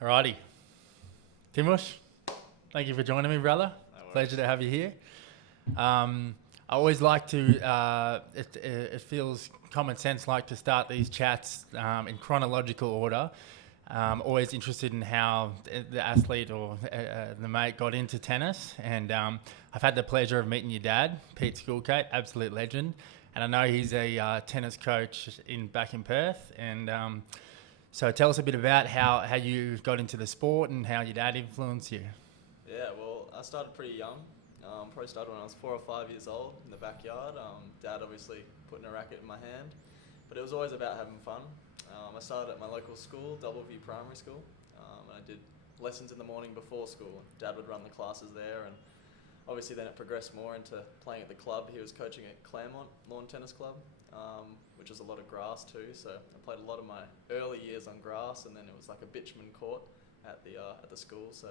Alrighty. Timush, thank you for joining me, brother. No worries. Pleasure to have you here. I always like to, it feels common sense like to start these chats in chronological order. Always interested in how the athlete or the mate got into tennis. And I've had the pleasure of meeting your dad, Pete Schoolkate, absolute legend. And I know he's a tennis coach back in Perth. And so tell us a bit about how you got into the sport and how your dad influenced you. Yeah, well, I started pretty young. Probably started when I was 4 or 5 years old in the backyard. Dad obviously putting a racket in my hand, but it was always about having fun. I started at my local school, Doubleview Primary School, and I did lessons in the morning before school. Dad would run the classes there, and obviously then it progressed more into playing at the club. He was coaching at Claremont Lawn Tennis Club, which is a lot of grass too. So I played a lot of my early years on grass, and then it was like a bitumen court at the school. So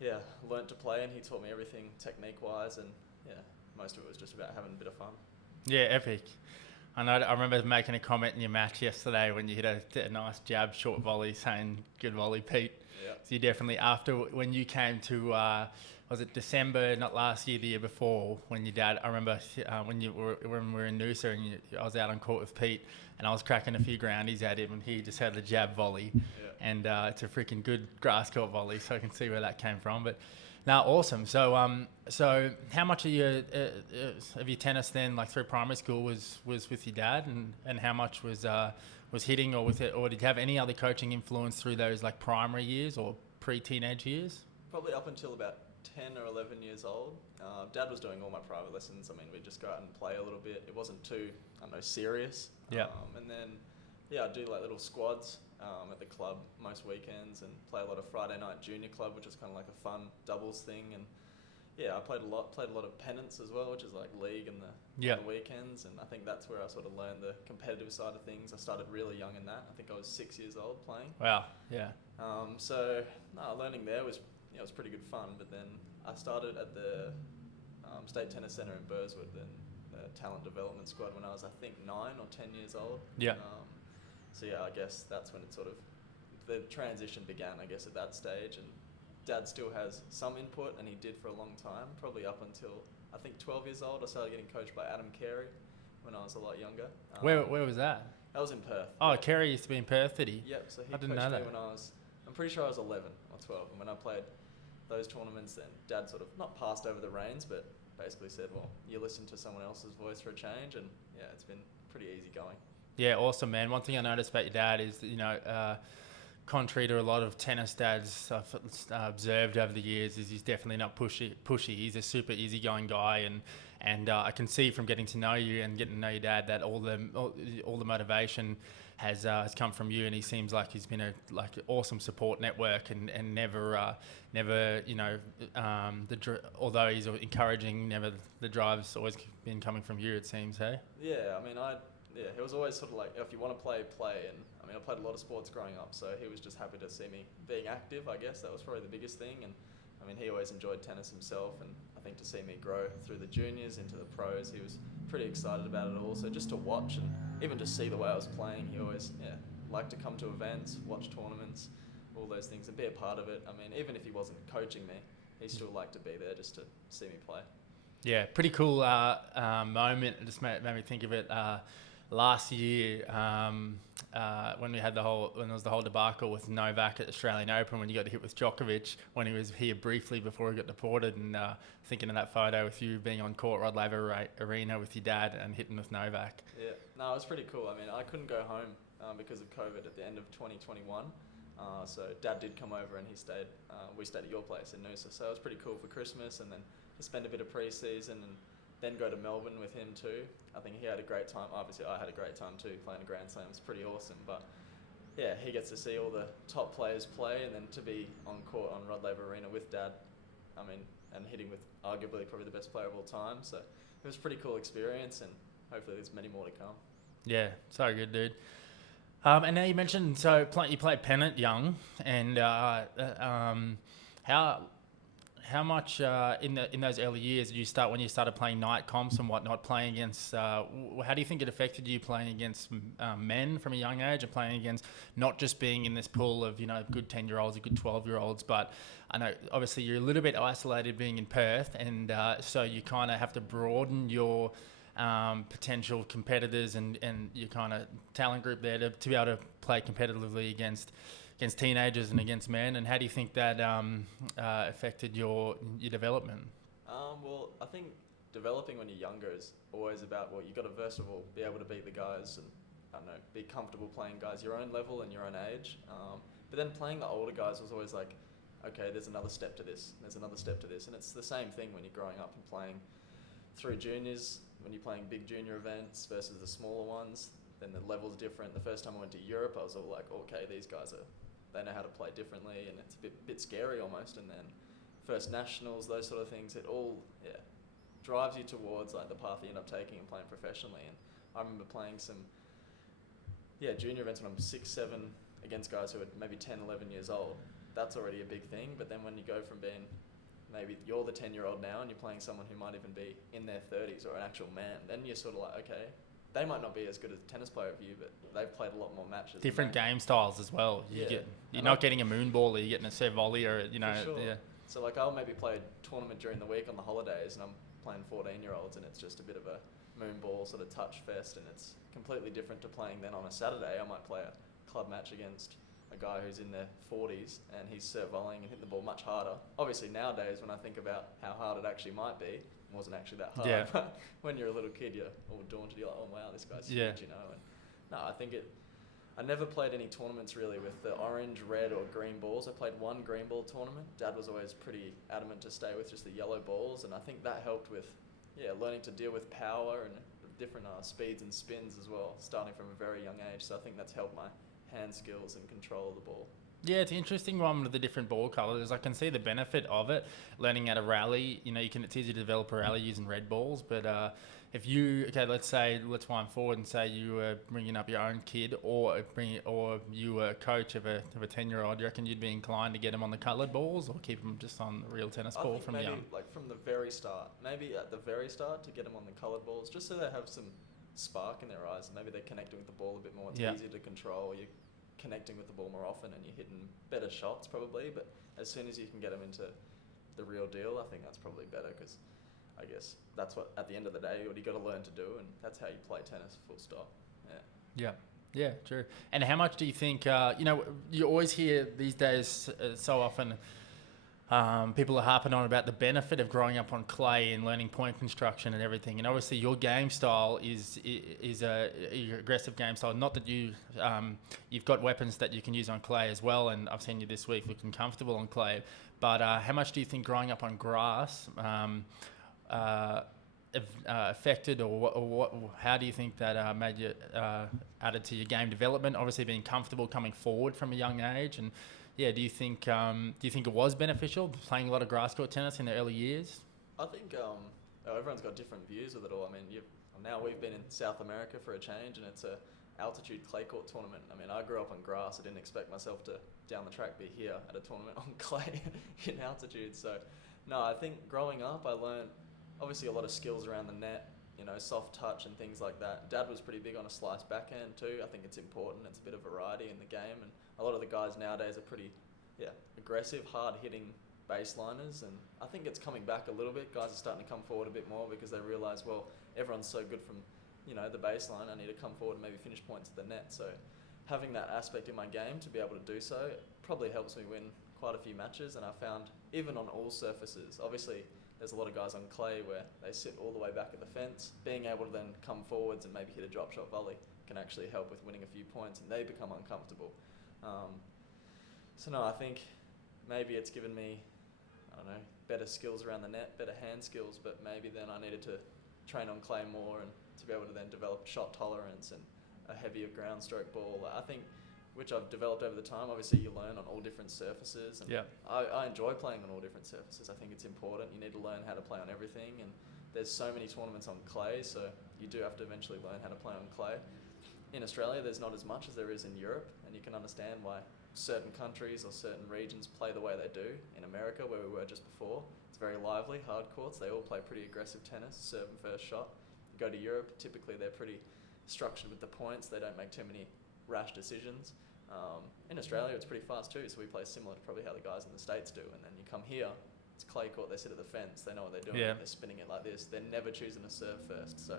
yeah, learnt to play, and he taught me everything technique-wise, and yeah, most of it was just about having a bit of fun. Yeah, epic. I remember making a comment in your match yesterday when you hit a nice jab, short volley, saying, "Good volley, Pete." Yeah. So you definitely, after when you came to, was it December, not last year, the year before, when your dad, I remember when we were in Noosa and I was out on court with Pete and I was cracking a few groundies at him and he just had the jab volley. Yeah. And it's a freaking good grass court volley, so I can see where that came from. But now, awesome. So, so how much of your tennis then, like through primary school, was with your dad, and how much was hitting, or with it, or did you have any other coaching influence through those like primary years or pre-teenage years? Probably up until about 10 or 11 years old. Dad was doing all my private lessons. I mean, we'd just go out and play a little bit. It wasn't too, I don't know, serious. Yeah. And then, yeah, I'd do like little squads at the club most weekends and play a lot of Friday night junior club, which is kind of like a fun doubles thing. And yeah, I played a lot of pennants as well, which is like league and the weekends. And I think that's where I sort of learned the competitive side of things. I started really young in that. I think I was 6 years old playing. Wow. Yeah. So learning there was, it was pretty good fun. But then I started at the State Tennis Centre in Burswood, then the talent development squad when I was, I think, 9 or 10 years old. Yeah. So yeah, I guess that's when it sort of, the transition began, I guess, at that stage. And Dad still has some input, and he did for a long time, probably up until, I think, 12 years old. I started getting coached by Adam Carey when I was a lot younger. Where was that? That was in Perth. Oh, Carey used to be in Perth, did he? Yep, so he I didn't coached know me that. when I'm pretty sure I was 11 or 12. And when I played those tournaments, then Dad sort of, not passed over the reins, but basically said, well, you listen to someone else's voice for a change. And yeah, it's been pretty easy going. Yeah, awesome, man. One thing I noticed about your dad is that, contrary to a lot of tennis dads I've observed over the years, is he's definitely not pushy. He's a super easygoing guy, and I can see from getting to know you and getting to know your dad that all the motivation has come from you, and he seems like he's been an awesome support network, and never although he's encouraging, never the drive's always been coming from you, it seems. Hey. Yeah, I mean, he was always sort of like, if you want to play, and I mean, I played a lot of sports growing up, so he was just happy to see me being active, I guess. That was probably the biggest thing. And I mean, he always enjoyed tennis himself, and I think to see me grow through the juniors into the pros, he was pretty excited about it all. So just to watch and even just see the way I was playing, he always liked to come to events, watch tournaments, all those things, and be a part of it. I mean, even if he wasn't coaching me, he still liked to be there just to see me play. Yeah, pretty cool moment. It just made me think of it. Last year, when there was the whole debacle with Novak at the Australian Open, when you got hit with Djokovic, when he was here briefly before he got deported, and thinking of that photo with you being on court, Rod Laver Arena with your dad and hitting with Novak. Yeah, no, it was pretty cool. I mean, I couldn't go home because of COVID at the end of 2021. So Dad did come over and we stayed at your place in Noosa. So it was pretty cool for Christmas, and then to spend a bit of pre-season and then go to Melbourne with him too. I think he had a great time. Obviously, I had a great time too, playing a Grand Slam. It's pretty awesome. But yeah, he gets to see all the top players play, and then to be on court on Rod Laver Arena with Dad, I mean, and hitting with arguably probably the best player of all time. So it was a pretty cool experience, and hopefully there's many more to come. Yeah, so good, dude. And now you mentioned, so you played pennant young, and how how much in those early years did you start when you started playing night comps and whatnot, playing against? How do you think it affected you playing against men from a young age and playing against not just being in this pool of good 10-year-olds, good 12-year-olds, but I know obviously you're a little bit isolated being in Perth, and so you kind of have to broaden your potential competitors and your kind of talent group there to be able to play competitively against teenagers and against men. And how do you think that affected your development? Well, I think developing when you're younger is always about, well, you've got to first of all be able to beat the guys and, I don't know, be comfortable playing guys your own level and your own age. But then playing the older guys was always like, okay, there's another step to this, there's another step to this. And it's the same thing when you're growing up and playing through juniors, when you're playing big junior events versus the smaller ones, then the level's different. The first time I went to Europe, I was all like, okay, these guys they know how to play differently, and it's a bit scary almost. And then first nationals, those sort of things, it all drives you towards like the path you end up taking and playing professionally. And I remember playing some junior events when I'm 6, 7 against guys who are maybe 10, 11 years old. That's already a big thing. But then when you go from being, maybe you're the 10-year-old now and you're playing someone who might even be in their 30s or an actual man, then you're sort of like, okay, they might not be as good as a tennis player of you, but they've played a lot more matches. Different game styles as well. You're not getting a moon ball, or you're getting a serve volley, or For sure. Yeah. So like I'll maybe play a tournament during the week on the holidays, and I'm playing 14-year-olds, and it's just a bit of a moon ball sort of touch fest, and it's completely different to playing then on a Saturday. I might play a club match against a guy who's in their 40s, and he's serve volleying and hitting the ball much harder. Obviously nowadays, when I think about how hard it actually might be, it wasn't actually that hard. Yeah. But when you're a little kid, you're all daunted. You're like, oh wow, this guy's huge, you know. And no, I think I never played any tournaments really with the orange, red, or green balls. I played one green ball tournament. Dad was always pretty adamant to stay with just the yellow balls, and I think that helped with learning to deal with power and different speeds and spins as well, starting from a very young age. So I think that's helped my hand skills and control of the ball. Yeah, it's an interesting one with the different ball colours. I can see the benefit of it. Learning how to rally, it's easy to develop a rally using red balls. But if let's wind forward and say you were bringing up your own kid, or you were a coach of a 10-year-old, do you reckon you'd be inclined to get them on the coloured balls or keep them just on the real tennis ball from maybe young? Like from the very start, maybe at the very start to get them on the coloured balls, just so they have some spark in their eyes. Maybe they're connecting with the ball a bit more. It's easier to control. You're connecting with the ball more often, and you're hitting better shots probably. But as soon as you can get them into the real deal, I think that's probably better, because I guess that's what, at the end of the day, what you got to learn to do, and that's how you play tennis, full stop. Yeah, true. And how much do you think, you always hear these days so often, people are harping on about the benefit of growing up on clay and learning point construction and everything. And obviously your game style is your aggressive game style. Not that you've got weapons that you can use on clay as well. And I've seen you this week looking comfortable on clay. But how much do you think growing up on grass affected, or how do you think that made you added to your game development? Obviously being comfortable coming forward from a young age, and do you think it was beneficial playing a lot of grass court tennis in the early years? I think everyone's got different views with it all. I mean, now we've been in South America for a change, and it's a altitude clay court tournament. I mean, I grew up on grass. I didn't expect myself to down the track be here at a tournament on clay in altitude. So no, I think growing up I learned obviously a lot of skills around the net, soft touch and things like that. Dad was pretty big on a slice backhand too. I think it's important. It's a bit of variety in the game, and a lot of the guys nowadays are pretty aggressive, hard-hitting baseliners, and I think it's coming back a little bit. Guys are starting to come forward a bit more because they realise, well, everyone's so good from the baseline. I need to come forward and maybe finish points at the net. So having that aspect in my game to be able to do so probably helps me win quite a few matches. And I found even on all surfaces, obviously there's a lot of guys on clay where they sit all the way back at the fence. Being able to then come forwards and maybe hit a drop shot volley can actually help with winning a few points, and they become uncomfortable. So no, I think maybe it's given me, better skills around the net, better hand skills, but maybe then I needed to train on clay more and to be able to then develop shot tolerance and a heavier ground stroke ball. I think, which I've developed over the time. Obviously you learn on all different surfaces, and I enjoy playing on all different surfaces. I think it's important. You need to learn how to play on everything, and there's so many tournaments on clay, so you do have to eventually learn how to play on clay. In Australia there's not as much as there is in Europe, and you can understand why certain countries or certain regions play the way they do. In America, where we were just before, very lively, hard courts. They all play pretty aggressive tennis, serve and first shot. You go to Europe, typically they're pretty structured with the points. They don't make too many rash decisions. In Australia, it's pretty fast too, so we play similar to probably how the guys in the States do. And then you come here, it's clay court, they sit at the fence, they know what they're doing, they're spinning it like this. They're never choosing to serve first. So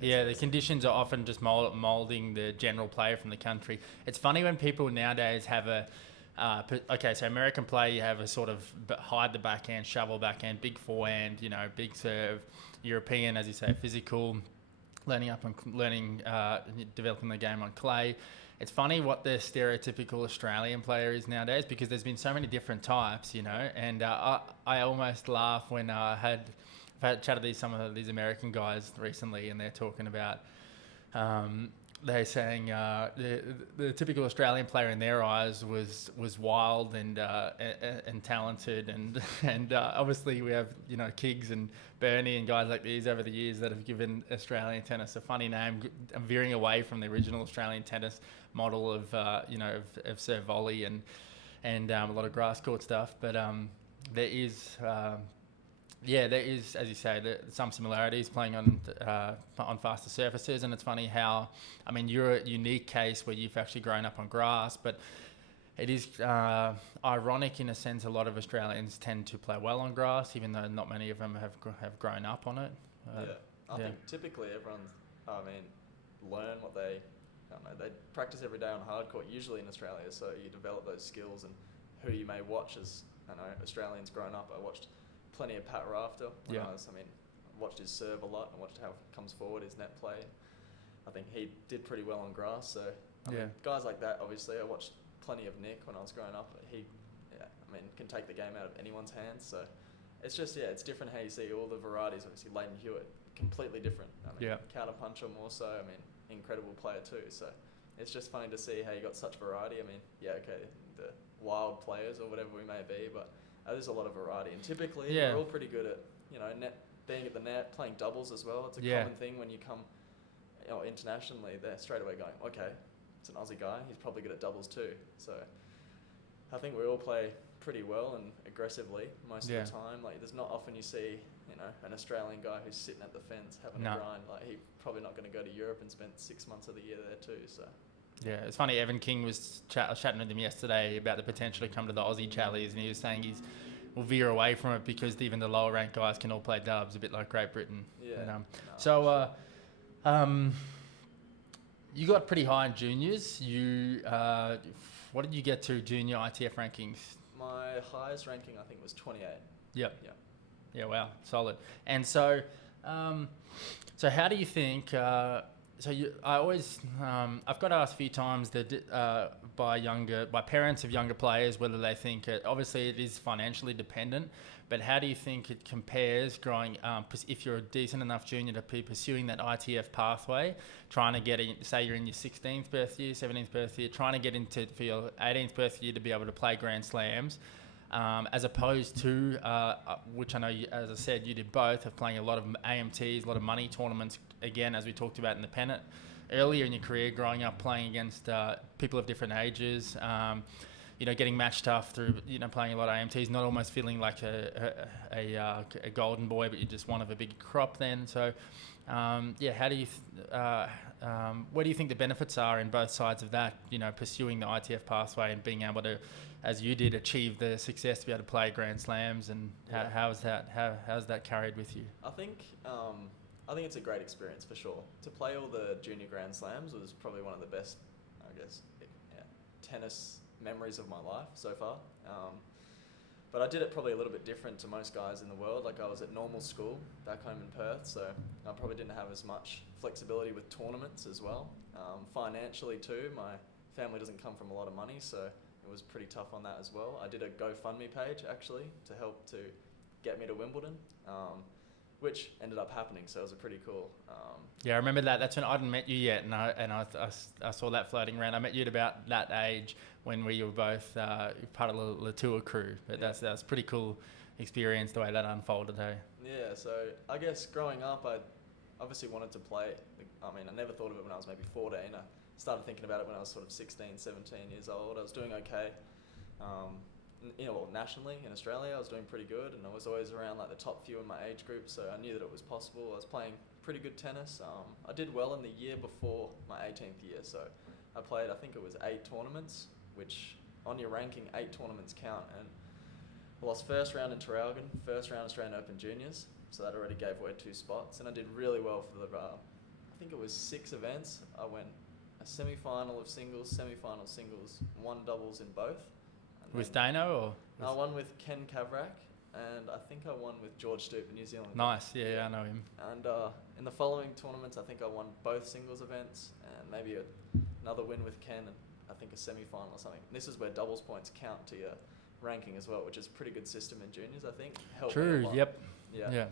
yeah, the conditions are often just moulding the general player from the country. It's funny when people nowadays have a so American play, you have a sort of hide the backhand, shovel backhand, big forehand, big serve. European, as you say, physical, developing the game on clay. It's funny what the stereotypical Australian player is nowadays, because there's been so many different types, and I almost laugh when I've had chatted to some of these American guys recently, and they're talking about they're saying the typical Australian player in their eyes was wild and talented, and obviously we have Kiggs and Bernie and guys like these over the years that have given Australian tennis a funny name. I'm veering away from the original Australian tennis model of of serve volley and a lot of grass court stuff, but there is. There is, as you say, some similarities playing on faster surfaces, and it's funny how, you're a unique case where you've actually grown up on grass, but it is ironic in a sense. A lot of Australians tend to play well on grass, even though not many of them have grown up on it. I think typically everyone, learn what they practice every day on hard court, usually in Australia, so you develop those skills. And who you may watch as, Australians growing up, I watched plenty of Pat Rafter when I watched his serve a lot and watched how he comes forward, his net play. I think he did pretty well on grass. So guys like that, obviously, I watched plenty of Nick when I was growing up. He can take the game out of anyone's hands. So it's just it's different how you see all the varieties. Obviously, Leighton Hewitt, completely different. Counter puncher more so. Incredible player too. So it's just funny to see how you got such variety. The wild players or whatever we may be, but there's a lot of variety, and typically we're all pretty good at being at the net, playing doubles as well. It's a common thing when you come internationally. They're straight away going, okay, it's an Aussie guy, he's probably good at doubles too. So I think we all play pretty well and aggressively most of the time. Like, there's not often you see an Australian guy who's sitting at the fence having a grind. Like, he's probably not going to go to Europe and spend 6 months of the year there too. So. Yeah, it's funny. Evan King was chatting with him yesterday about the potential to come to the Aussie Challies, and he was saying will veer away from it because even the lower ranked guys can all play dubs, a bit like Great Britain. You got pretty high in juniors. What did you get to junior ITF rankings? My highest ranking, I think, was 28. Yep. Yeah. Wow, solid. And so, how do you think? I've got asked a few times that by parents of younger players whether they think obviously it is financially dependent, but how do you think it compares growing if you're a decent enough junior to be pursuing that ITF pathway, trying to get in, say you're in your 16th birth year, 17th birth year, trying to get into for your 18th birth year to be able to play Grand Slams, as opposed to which I know as I said you did both, of playing a lot of AMTs, a lot of money tournaments, again as we talked about in the pennant earlier in your career, growing up playing against people of different ages, getting matched tough through playing a lot of AMTs, not almost feeling like a golden boy, but you're just one of a big crop then. So how do you where do you think the benefits are in both sides of that, pursuing the ITF pathway and being able to, as you did, achieve the success to be able to play Grand Slams, and how's that carried with you? I think it's a great experience for sure. To play all the junior Grand Slams was probably one of the best, tennis memories of my life so far. But I did it probably a little bit different to most guys in the world. Like, I was at normal school back home in Perth, so I probably didn't have as much flexibility with tournaments as well. Financially too, my family doesn't come from a lot of money, so it was pretty tough on that as well. I did a GoFundMe page actually to help to get me to Wimbledon, which ended up happening, so it was a pretty cool. I remember that. That's when I hadn't met you yet, and I saw that floating around. I met you at about that age when we were both part of the tour crew. But that's pretty cool experience the way that unfolded. Hey. Yeah. So I guess growing up, I obviously wanted to play. I never thought of it when I was maybe 14. I started thinking about it when I was sort of 16, 17 years old. I was doing okay. well, nationally in Australia, I was doing pretty good, and I was always around like the top few in my age group, so I knew that it was possible. I was playing pretty good tennis. I did well in the year before my 18th year, so I played, I think it was 8 tournaments, which on your ranking, 8 tournaments count, and I lost first round in Traralgon, first round Australian Open Juniors, so that already gave away 2 spots, and I did really well for the, I think it was 6 events. I went a semi-final of singles, semi-final singles, 1 doubles in both. With Dano or? I won with Ken Kavrak, and I think I won with George Stewart, the New Zealand. Nice, yeah, I know him. And in the following tournaments, I think I won both singles events, and maybe another win with Ken, and I think a semi-final or something. And this is where doubles points count to your ranking as well, which is a pretty good system in juniors, I think. Helped me a True, lot. yep. Yeah.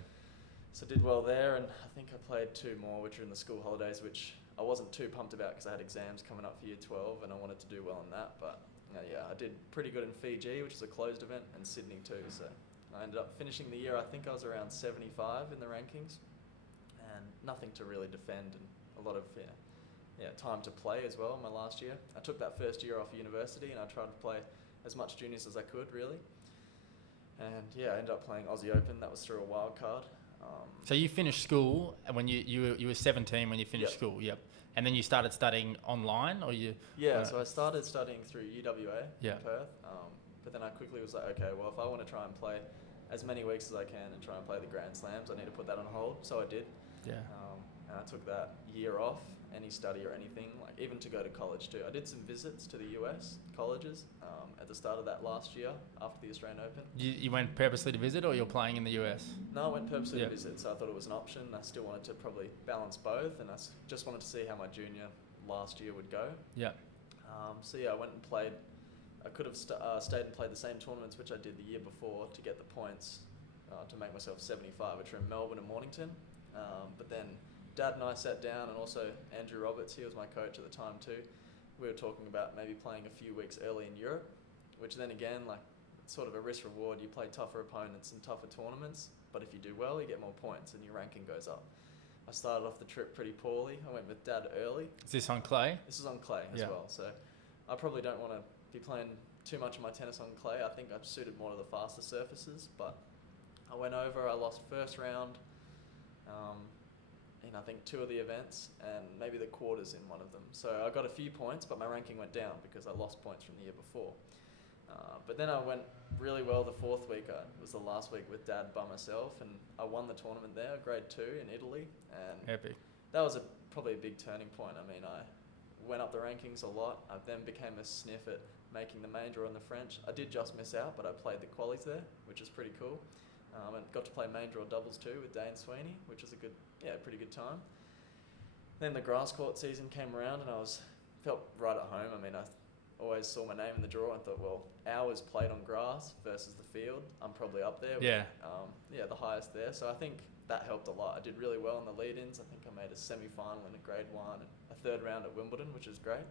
So did well there, and I think I played 2 more, which are in the school holidays, which I wasn't too pumped about because I had exams coming up for year 12, and I wanted to do well in that, but yeah, I did pretty good in Fiji, which is a closed event, and Sydney too. So I ended up finishing the year, I think I was around 75 in the rankings, and nothing to really defend, and a lot of time to play as well in my last year. I took that first year off university, and I tried to play as much juniors as I could, really. And yeah, I ended up playing Aussie Open. That was through a wild card. So you finished school when you were 17 when you finished school, yep. And then you started studying online, or you? Yeah, so I started studying through UWA in Yeah. Perth, but then I quickly was like, okay, well, if I want to try and play as many weeks as I can and try and play the Grand Slams, I need to put that on hold. So I did. Yeah. And I took that year off, any study or anything, like even to go to college too. I did some visits to the US colleges at the start of that last year after the Australian Open. You went purposely to visit, or you're playing in the US? No, I went purposely to visit, so I thought it was an option. I still wanted to probably balance both, and I just wanted to see how my junior last year would go. Yeah. So yeah, I went and played. I could have stayed and played the same tournaments which I did the year before to get the points to make myself 75, which are in Melbourne and Mornington. But then Dad and I sat down, and also Andrew Roberts, he was my coach at the time too. We were talking about maybe playing a few weeks early in Europe, which then again, like, it's sort of a risk reward. You play tougher opponents and tougher tournaments, but if you do well, you get more points and your ranking goes up. I started off the trip pretty poorly. I went with Dad early. Is this on clay? This is on clay as well, so I probably don't want to be playing too much of my tennis on clay. I think I'm suited more to the faster surfaces, but I went over, I lost first round in I think 2 of the events, and maybe the quarters in one of them. So I got a few points, but my ranking went down because I lost points from the year before. But then I went really well the 4th week. It was the last week with Dad by myself, and I won the tournament there, grade 2 in Italy. And Epic. that was probably a big turning point. I mean, I went up the rankings a lot. I then became a sniff at making the main draw in the French. I did just miss out, but I played the qualies there, which is pretty cool. And got to play main draw doubles too with Dane Sweeney, which was a pretty good time. Then the grass court season came around, and felt right at home. I mean, I always saw my name in the draw and thought, well, hours played on grass versus the field, I'm probably up there with the highest there. So I think that helped a lot. I did really well in the lead-ins. I think I made a semi-final in a grade 1 and a 3rd round at Wimbledon, which is great.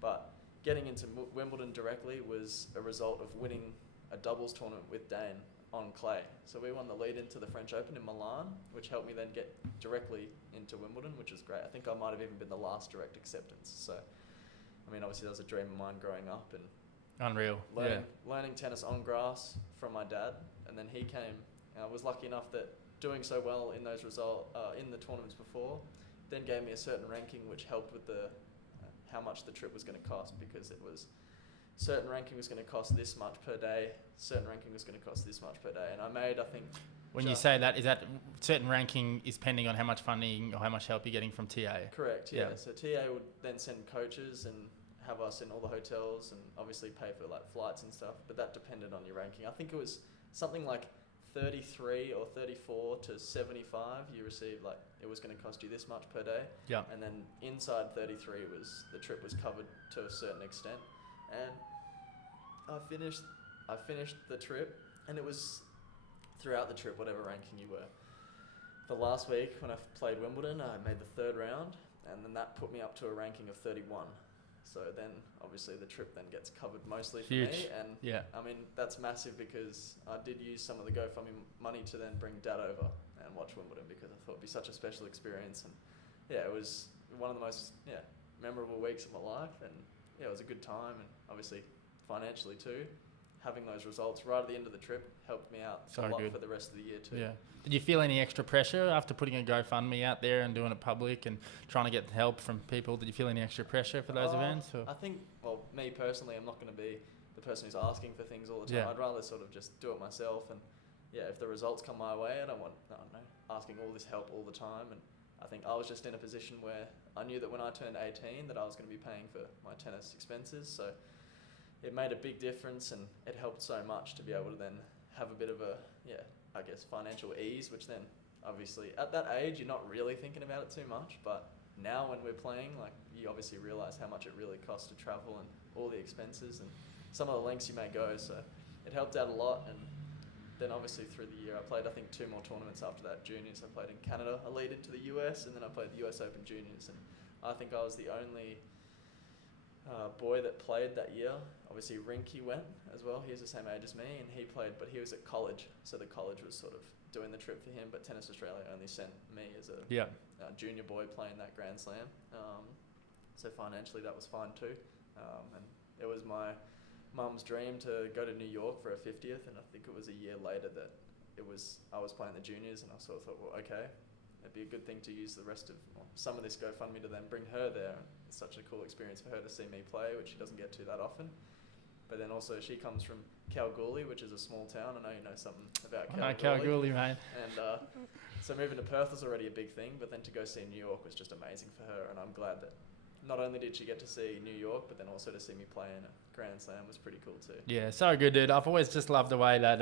But getting into Wimbledon directly was a result of winning a doubles tournament with Dane on clay. So we won the lead into the French Open in Milan, which helped me then get directly into Wimbledon, which is great. I think I might have even been the last direct acceptance. So, I mean, obviously that was a dream of mine growing up, and unreal. Learning tennis on grass from my dad, and then he came. I was lucky enough that doing so well in those in the tournaments before, then gave me a certain ranking, which helped with the how much the trip was going to cost, because it was certain ranking was going to cost this much per day, certain ranking was going to cost this much per day, and I made, I think. When you say that, is that certain ranking is pending on how much funding or how much help you're getting from TA? Correct, yeah. So TA would then send coaches and have us in all the hotels and obviously pay for like flights and stuff, but that depended on your ranking. I think it was something like 33 or 34 to 75, you received, like, it was going to cost you this much per day. Yeah. And then inside 33 the trip was covered to a certain extent. And I finished the trip, and it was throughout the trip, whatever ranking you were. The last week when I played Wimbledon, I made the 3rd round, and then that put me up to a ranking of 31. So then obviously the trip then gets covered mostly for me, and I mean, that's massive, because I did use some of the GoFundMe money to then bring Dad over and watch Wimbledon, because I thought it'd be such a special experience. And it was one of the most memorable weeks of my life, and it was a good time, and obviously financially too having those results right at the end of the trip helped me out So a lot good. for the rest of the year too. Yeah. Did you feel any extra pressure after putting a GoFundMe out there and doing it public and trying to get help from people? Did you feel any extra pressure for those events? Or? I think, well, me personally, I'm not going to be the person who's asking for things all the time. Yeah. I'd rather sort of just do it myself. And yeah, if the results come my way, I don't want, asking all this help all the time. And I think I was just in a position where I knew that when I turned 18 that I was going to be paying for my tennis expenses. So it made a big difference, and it helped so much to be able to then have a bit of a, financial ease, which then obviously at that age, you're not really thinking about it too much. But now when we're playing, like, you obviously realize how much it really costs to travel and all the expenses and some of the lengths you may go. So it helped out a lot. And then obviously through the year, I played, I think, 2 more tournaments after that, juniors. I played in Canada, I lead into the US, and then I played the US Open Juniors. And I think I was the only boy that played that year. Obviously, Rinky went as well. He was the same age as me, and he played, but he was at college. So the college was sort of doing the trip for him, but Tennis Australia only sent me as a junior boy playing that Grand Slam. So financially, that was fine too. And it was my mum's dream to go to New York for her 50th, and I think it was a year later that I was playing the juniors, and I sort of thought, well, okay, it'd be a good thing to use the rest of some of this GoFundMe to then bring her there. It's such a cool experience for her to see me play, which she doesn't get to that often. But then also she comes from Kalgoorlie, which is a small town. I know you know something about Kalgoorlie. I know Kalgoorlie, mate. And so moving to Perth was already a big thing, but then to go see New York was just amazing for her, and I'm glad that not only did she get to see New York, but then also to see me play in a Grand Slam was pretty cool too. Yeah, so good, dude. I've always just loved the way that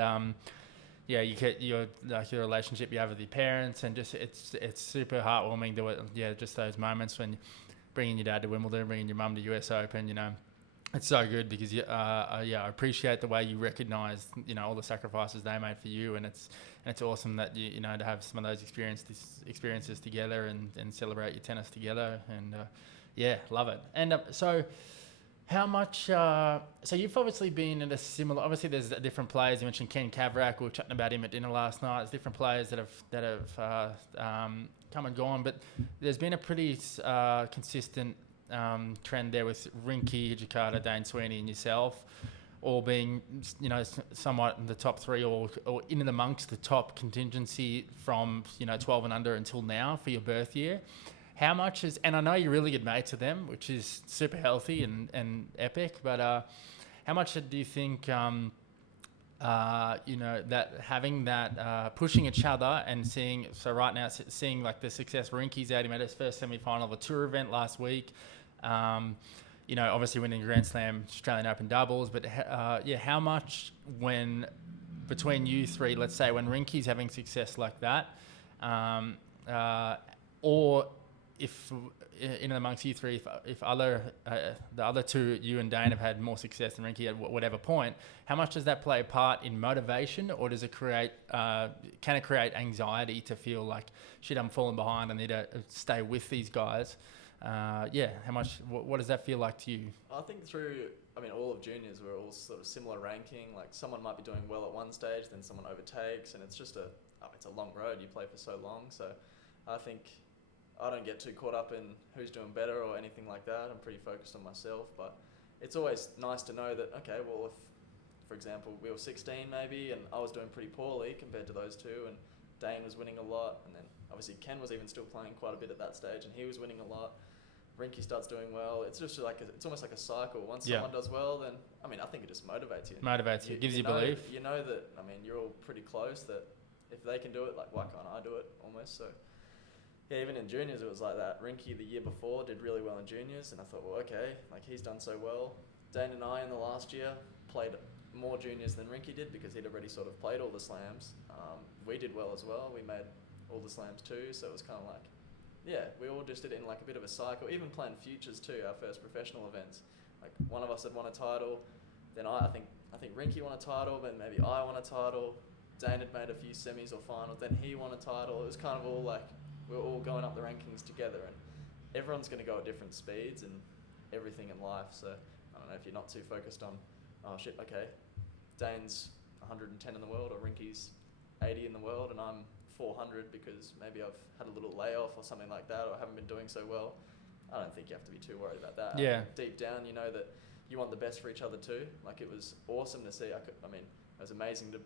you get your relationship you have with your parents, and just it's super heartwarming to it. Yeah, just those moments when bringing your dad to Wimbledon, bringing your mum to US Open, it's so good because I appreciate the way you recognise all the sacrifices they made for you, and it's awesome that you to have some of those experiences together and celebrate your tennis together, and love it. And so. How much? So you've obviously been in a similar. Obviously, there's different players. You mentioned Ken Kavrak. We were chatting about him at dinner last night. There's different players that have come and gone, but there's been a pretty consistent trend there with Rinky, Hijikata, Dane Sweeney, and yourself, all being somewhat in the top 3 or in and amongst the top contingency from 12 and under until now for your birth year. How much is, and I know you're really good mates with them, which is super healthy and epic, but how much do you think, that having that, pushing each other and seeing, so right now, seeing like the success Rinky's had, he made his first semi-final of a tour event last week, obviously winning Grand Slam, Australian Open doubles, but how much between you three, let's say when Rinky's having success like that, or if in amongst you three, if the other two, you and Dane, have had more success than Rinky at whatever point, how much does that play a part in motivation, or does it can it create anxiety to feel like, shit, I'm falling behind, I need to stay with these guys? How much, what does that feel like to you? I think all of juniors, we're all sort of similar ranking. Like, someone might be doing well at one stage, then someone overtakes, and it's just it's a long road. You play for so long. So I think I don't get too caught up in who's doing better or anything like that. I'm pretty focused on myself, but it's always nice to know that, okay, well, if, for example, we were 16 maybe, and I was doing pretty poorly compared to those two, and Dane was winning a lot, and then obviously Ken was even still playing quite a bit at that stage, and he was winning a lot. Rinky starts doing well. It's just it's almost like a cycle. Once someone does well, then, I think it just motivates you. It gives you belief. You know that, you're all pretty close, that if they can do it, like, why can't I do it, almost? So yeah, even in juniors it was like that. Rinky the year before did really well in juniors, and I thought, well, okay, like, he's done so well. Dane and I in the last year played more juniors than Rinky did because he'd already sort of played all the slams. We did well as well. We made all the slams too, so it was kind of like, we all just did it in like a bit of a cycle. Even playing futures too, our first professional events. Like, one of us had won a title, then I think Rinky won a title, then maybe I won a title. Dane had made a few semis or finals, then he won a title. It was kind of all like, we were all going up the rankings together, and everyone's going to go at different speeds and everything in life. So I don't know, if you're not too focused on, oh shit, okay, Dane's 110 in the world, or Rinky's 80 in the world, and I'm 400 because maybe I've had a little layoff or something like that, or haven't been doing so well. I don't think you have to be too worried about that. Yeah. Deep down, you know that you want the best for each other too. Like, it was awesome to see. I mean, it was amazing to.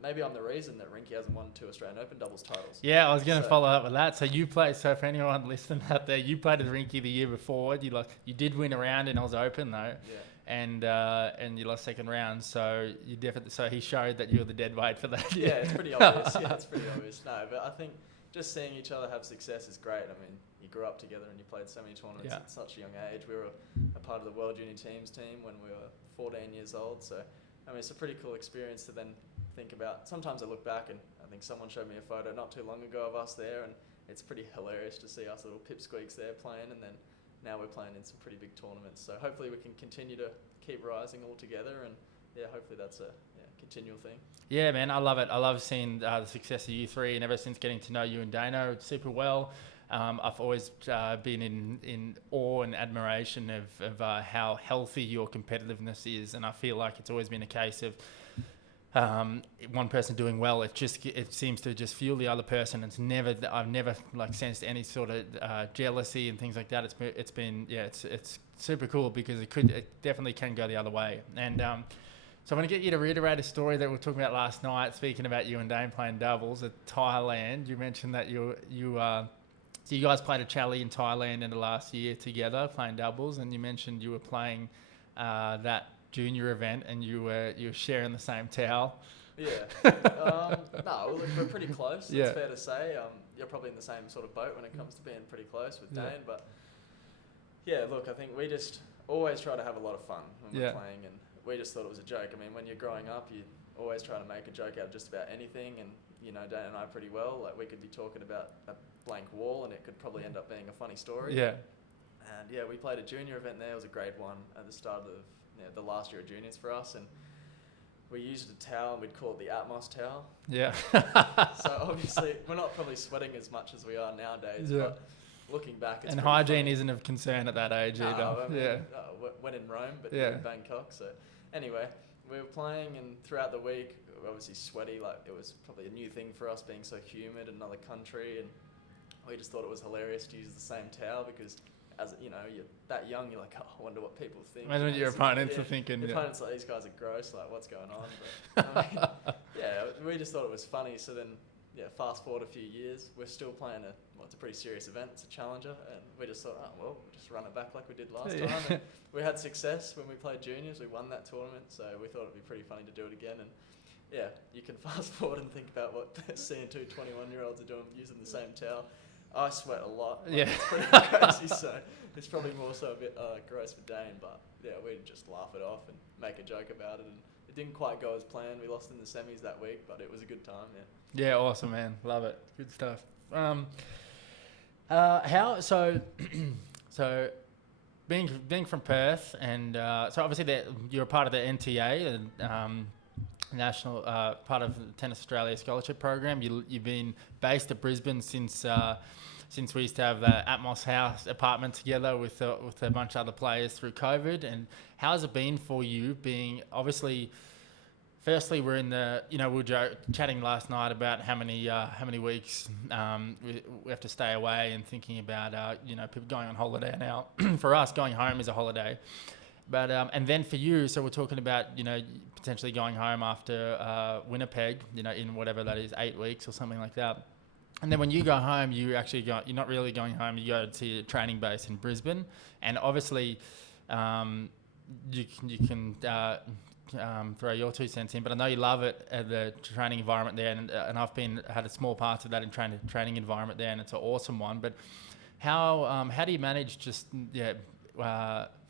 Maybe I'm the reason that Rinky hasn't won 2 Australian Open doubles titles. Yeah, I was going to follow up with that. So you played. So for anyone listening out there, you played with Rinky the year before. You did win a round in Oz Open though. Yeah. And you lost second round. So you definitely. So he showed that you were the dead weight for that. Yeah, it's pretty obvious. Yeah, it's pretty obvious. No, but I think just seeing each other have success is great. I mean, you grew up together and you played so many tournaments at such a young age. We were a part of the World Junior Teams team when we were 14 years old. So, I mean, it's a pretty cool experience to then think about. Sometimes I look back and I think someone showed me a photo not too long ago of us there, and it's pretty hilarious to see us little pipsqueaks there playing, and then now we're playing in some pretty big tournaments. So hopefully we can continue to keep rising all together, and yeah, hopefully that's a continual thing. Yeah, man, I love it. I love seeing the success of you three, and ever since getting to know you and Dano super well, I've always been in awe and admiration of how healthy your competitiveness is, and I feel like it's always been a case of one person doing well, it seems to just fuel the other person. I've never like sensed any sort of jealousy and things like that. It's been it's super cool because it definitely can go the other way. And so I'm going to get you to reiterate a story that we were talking about last night. Speaking about you and Dane playing doubles at Thailand, you mentioned that so you guys played a Cali in Thailand in the last year together playing doubles, and you mentioned you were playing that junior event and you were sharing the same towel. Yeah. No, we're pretty close. It's fair to say. You're probably in the same sort of boat when it comes to being pretty close with Dane. But yeah, look, I think we just always try to have a lot of fun when we're playing, and we just thought it was a joke. I mean, when you're growing up, you always try to make a joke out of just about anything, and you know Dane and I pretty well. Like, we could be talking about a blank wall and it could probably end up being a funny story. Yeah. And yeah, we played a junior event there. It was a grade 1 at the start of the last year of juniors for us, and we used a towel and we'd call it the Atmos towel. Yeah. So obviously we're not probably sweating as much as we are nowadays, but looking back, it's hygiene funny. Isn't of concern at that age either. I mean, when in Rome, but in Bangkok. So anyway, we were playing, and throughout the week, we were obviously sweaty. Like, it was probably a new thing for us being so humid in another country, and we just thought it was hilarious to use the same towel because, as you know, you're that young, you're like, oh, I wonder what people think. Imagine what your opponents are thinking. Your opponents are like, these guys are gross, like, what's going on? But, I mean, we just thought it was funny. So then, fast forward a few years, we're still playing it's a pretty serious event. It's a challenger, and we just thought, we'll just run it back like we did last time. And we had success when we played juniors. We won that tournament, so we thought it'd be pretty funny to do it again. And yeah, you can fast forward and think about what seeing 2 21-year-olds are doing using the same towel. I sweat a lot. Like, it's pretty crazy, so it's probably more so a bit gross for Dane, but yeah, we'd just laugh it off and make a joke about it. And it didn't quite go as planned. We lost in the semis that week, but it was a good time. Yeah, awesome, man. Love it. Good stuff. So being from Perth, and so obviously you're a part of the NTA, national part of the Tennis Australia Scholarship Program. You've been based at Brisbane since we used to have the Atmos House apartment together with a bunch of other players through COVID. And how has it been for you being, obviously, firstly, we're in the, we were chatting last night about how many weeks we have to stay away, and thinking about, people going on holiday now. For us, going home is a holiday. But and then for you, so we're talking about, potentially going home after Winnipeg, in whatever that is, 8 weeks or something like that. And then when you go home, you're not really going home. You go to your training base in Brisbane, and obviously, you can throw your 2 cents in. But I know you love it, the training environment there, and I've had a small part of that in training environment there, and it's an awesome one. But how do you manage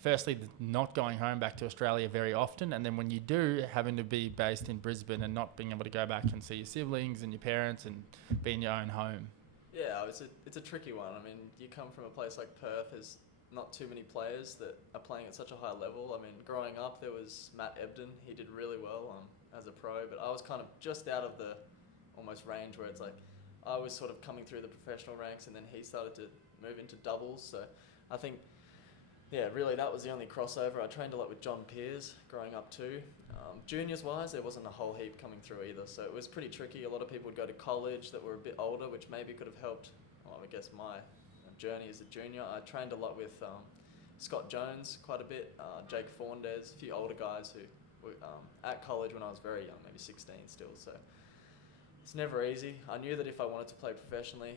firstly, not going home back to Australia very often, and then when you do, having to be based in Brisbane and not being able to go back and see your siblings and your parents and be in your own home? Yeah, it's a tricky one. I mean, you come from a place like Perth, there's not too many players that are playing at such a high level. I mean, growing up, there was Matt Ebden. He did really well as a pro, but I was kind of just out of the almost range where it's like I was sort of coming through the professional ranks, and then he started to move into doubles. So I think, really that was the only crossover. I trained a lot with John Peers growing up too. Juniors-wise, there wasn't a whole heap coming through either, so it was pretty tricky. A lot of people would go to college that were a bit older, which maybe could have helped, I guess, my journey as a junior. I trained a lot with Scott Jones quite a bit, Jake Faundes, a few older guys who were at college when I was very young, maybe 16 still. So it's never easy. I knew that if I wanted to play professionally,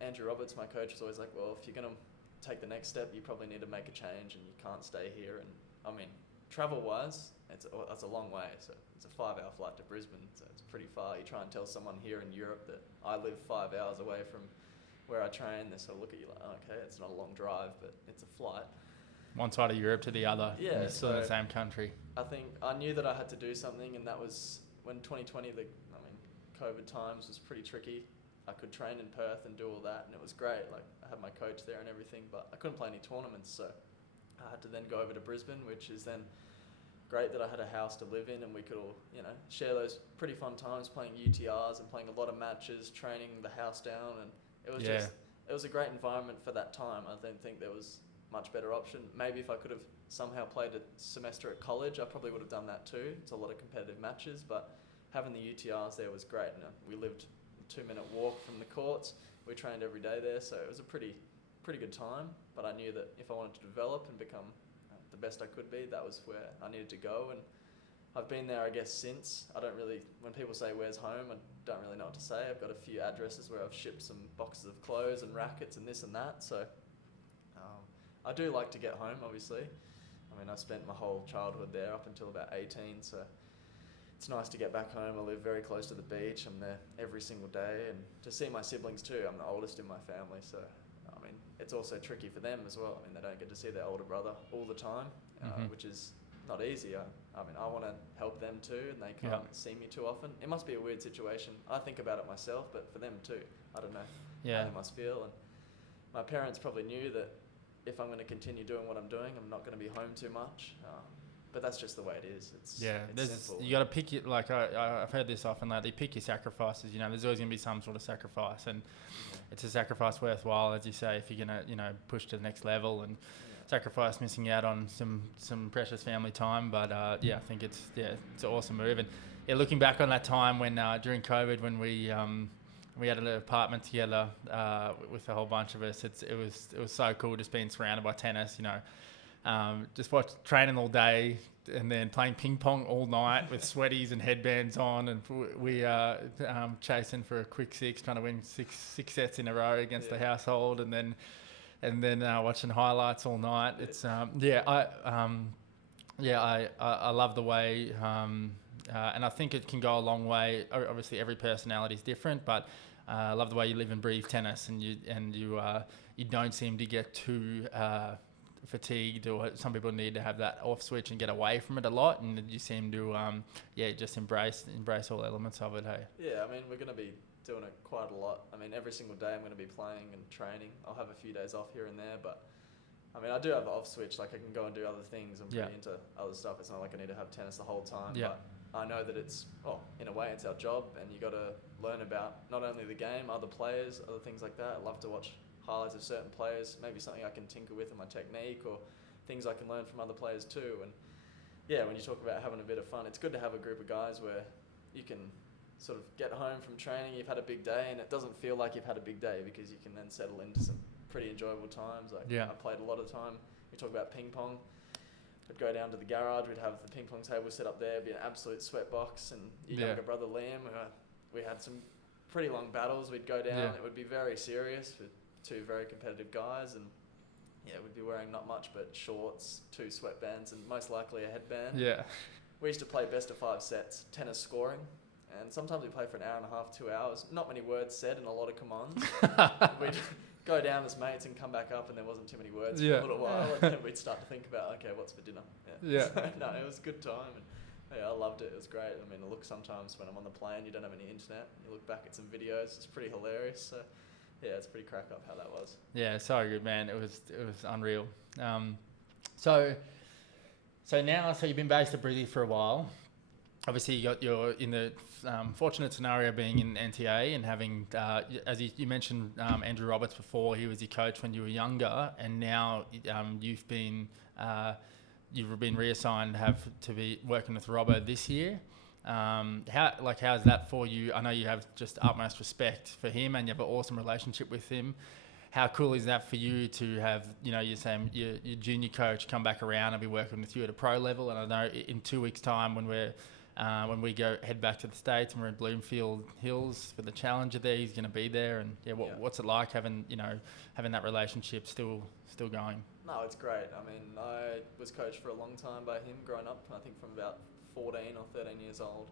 Andrew Roberts, my coach, was always like, well, if you're going to take the next step, you probably need to make a change and you can't stay here. And I mean, travel-wise, that's a long way. So it's a 5-hour flight to Brisbane, so it's pretty far. You try and tell someone here in Europe that I live 5 hours away from where I train, they sort of look at you like, oh, okay, it's not a long drive, but it's a flight. One side of Europe to the other. Yeah, and you're still in the same country. I think I knew that I had to do something, and that was when 2020, COVID times was pretty tricky. I could train in Perth and do all that, and it was great. Like, I had my coach there and everything, but I couldn't play any tournaments, so I had to then go over to Brisbane, which is then great that I had a house to live in, and we could all, share those pretty fun times playing UTRs and playing a lot of matches, training the house down, and it was it was a great environment for that time. I don't think there was much better option. Maybe if I could have somehow played a semester at college, I probably would have done that too. It's a lot of competitive matches, but having the UTRs there was great. We lived a 2-minute walk from the courts. We trained every day there, so it was a pretty good time. But I knew that if I wanted to develop and become the best I could be, that was where I needed to go. And I've been there, I guess, since. When people say where's home, I don't really know what to say. I've got a few addresses where I've shipped some boxes of clothes and rackets and this and that. So I do like to get home, obviously. I mean, I spent my whole childhood there up until about 18, so it's nice to get back home. I live very close to the beach. I'm there every single day, and to see my siblings too. I'm the oldest in my family, so I mean, it's also tricky for them as well. I mean, they don't get to see their older brother all the time, which is not easy. I mean, I want to help them too, and they can't see me too often. It must be a weird situation. I think about it myself, but for them too, I don't know how they must feel. And my parents probably knew that if I'm going to continue doing what I'm doing, I'm not going to be home too much. But that's just the way it is. It's simple. You got to pick it. Like I've heard this often lately. Pick your sacrifices. There's always going to be some sort of sacrifice, and it's a sacrifice worthwhile, as you say, if you're going to push to the next level and sacrifice missing out on some precious family time. But I think it's an awesome move. And looking back on that time when during COVID when we had an apartment together with a whole bunch of us. It was so cool just being surrounded by tennis. Just training all day and then playing ping pong all night with sweaties and headbands on, and we chasing for a quick six, trying to win six sets in a row against the household, and then watching highlights all night. It's I love the way. And I think it can go a long way. Obviously, every personality is different, but I love the way you live and breathe tennis, and you don't seem to get too fatigued, or some people need to have that off switch and get away from it a lot, and you seem to just embrace all elements of it. Hey. Yeah, I mean, we're going to be doing it quite a lot. I mean, every single day I'm going to be playing and training. I'll have a few days off here and there, but I mean, I do have an off switch. Like, I can go and do other things. I'm pretty into other stuff. It's not like I need to have tennis the whole time. Yeah. But I know that in a way, it's our job, and you got to learn about not only the game, other players, other things like that. I love to watch highlights of certain players, maybe something I can tinker with in my technique, or things I can learn from other players too. And when you talk about having a bit of fun, it's good to have a group of guys where you can sort of get home from training, you've had a big day, and it doesn't feel like you've had a big day, because you can then settle into some pretty enjoyable times. I played a lot of time. We talk about ping pong. I'd go down to the garage, we'd have the ping pong table set up there, it'd be an absolute sweat box, and your younger brother Liam, we had some pretty long battles. We'd go down, it would be very serious with two very competitive guys, and we'd be wearing not much but shorts, 2 sweatbands, and most likely a headband. Yeah. We used to play best of 5 sets, tennis scoring, and sometimes we play for an hour and a half, 2 hours. Not many words said and a lot of commands. We'd go down as mates and come back up, and there wasn't too many words for a little while, and then we'd start to think about, okay, what's for dinner? So, no, it was a good time, and I loved it. It was great. I mean, look, sometimes when I'm on the plane, you don't have any internet. You look back at some videos, it's pretty hilarious. So, it's pretty crack up how that was. Yeah, so good, man. It was unreal. So now you've been based at Brizzy for a while. Obviously, you're in the fortunate scenario being in NTA and having, as you mentioned, Andrew Roberts before. He was your coach when you were younger, and now you've been reassigned to be working with Robbo this year. How's that for you? I know you have just utmost respect for him, and you have an awesome relationship with him. how cool is that for you to have, you're saying your junior coach come back around and be working with you at a pro level? And I know in 2 weeks' time when we head back to the States and we're in Bloomfield Hills for the Challenger there, he's going to be there. And what's it like having that relationship still going? No, it's great. I mean, I was coached for a long time by him growing up, I think from about 14 or 13 years old.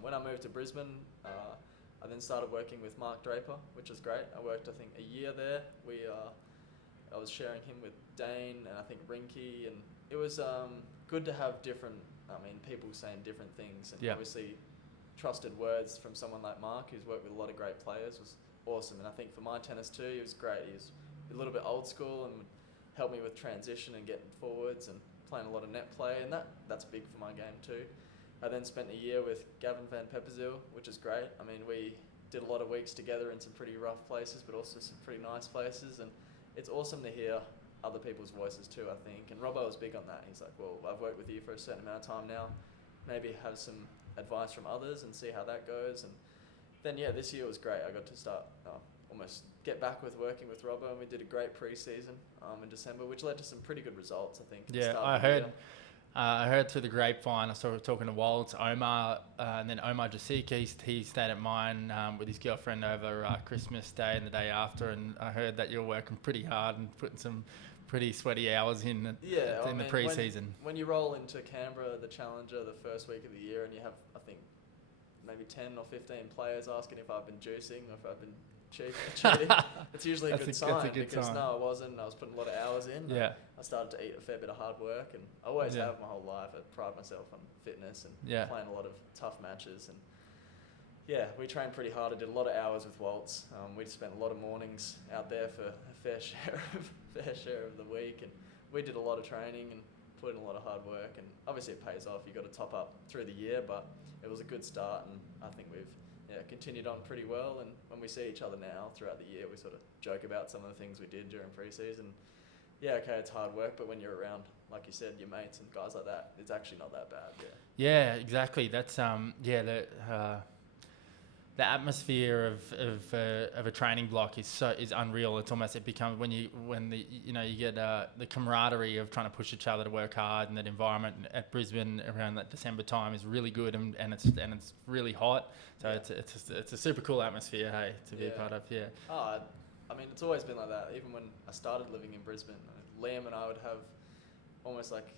When I moved to Brisbane, I then started working with Mark Draper, which is great. I worked, I think, a year there. I was sharing him with Dane and I think Rinky, and it was good to have different, people saying different things. And obviously, trusted words from someone like Mark, who's worked with a lot of great players, was awesome. And I think for my tennis too, he was great. He was a little bit old school and would help me with transition and getting forwards and playing a lot of net play, and that's big for my game too. I then spent a year with Gavin van Pepperzeel, which is great. I mean, we did a lot of weeks together in some pretty rough places, but also some pretty nice places, and it's awesome to hear other people's voices too, I think. And Robbo was big on that. He's like, well, I've worked with you for a certain amount of time now, maybe have some advice from others and see how that goes. And then, this year was great. I got to start almost get back with working with Robbo, and we did a great pre-season in December, which led to some pretty good results, I think. I heard through the grapevine, I started talking to Waltz, Omar, and then Omar Jasik, he stayed at mine with his girlfriend over Christmas Day and the day after, and I heard that you're working pretty hard and putting some pretty sweaty hours in the pre-season. When you roll into Canberra, the Challenger, the first week of the year, and you have, I think, maybe 10 or 15 players asking if I've been juicing or if I've been cheating, it's usually a good sign, because I wasn't. I was putting a lot of hours in. Yeah. I started to eat a fair bit of hard work, and I always have my whole life. I pride myself on fitness and playing a lot of tough matches. And we trained pretty hard. I did a lot of hours with Waltz. We spent a lot of mornings out there for a fair share of the week, and we did a lot of training and put in a lot of hard work. And obviously it pays off. You got to top up through the year, but it was a good start, and I think we've continued on pretty well. And when we see each other now throughout the year, we sort of joke about some of the things we did during pre-season. It's hard work, but when you're around, like you said, your mates and guys like that, it's actually not that bad. Yeah, exactly. That's the atmosphere of a training block is unreal. It's almost, it becomes when you get the camaraderie of trying to push each other to work hard, and that environment at Brisbane around that December time is really good, and it's really hot. So it's a super cool atmosphere, hey, to be a part of. Yeah. Oh, I mean, it's always been like that. Even when I started living in Brisbane, Liam and I would have almost like,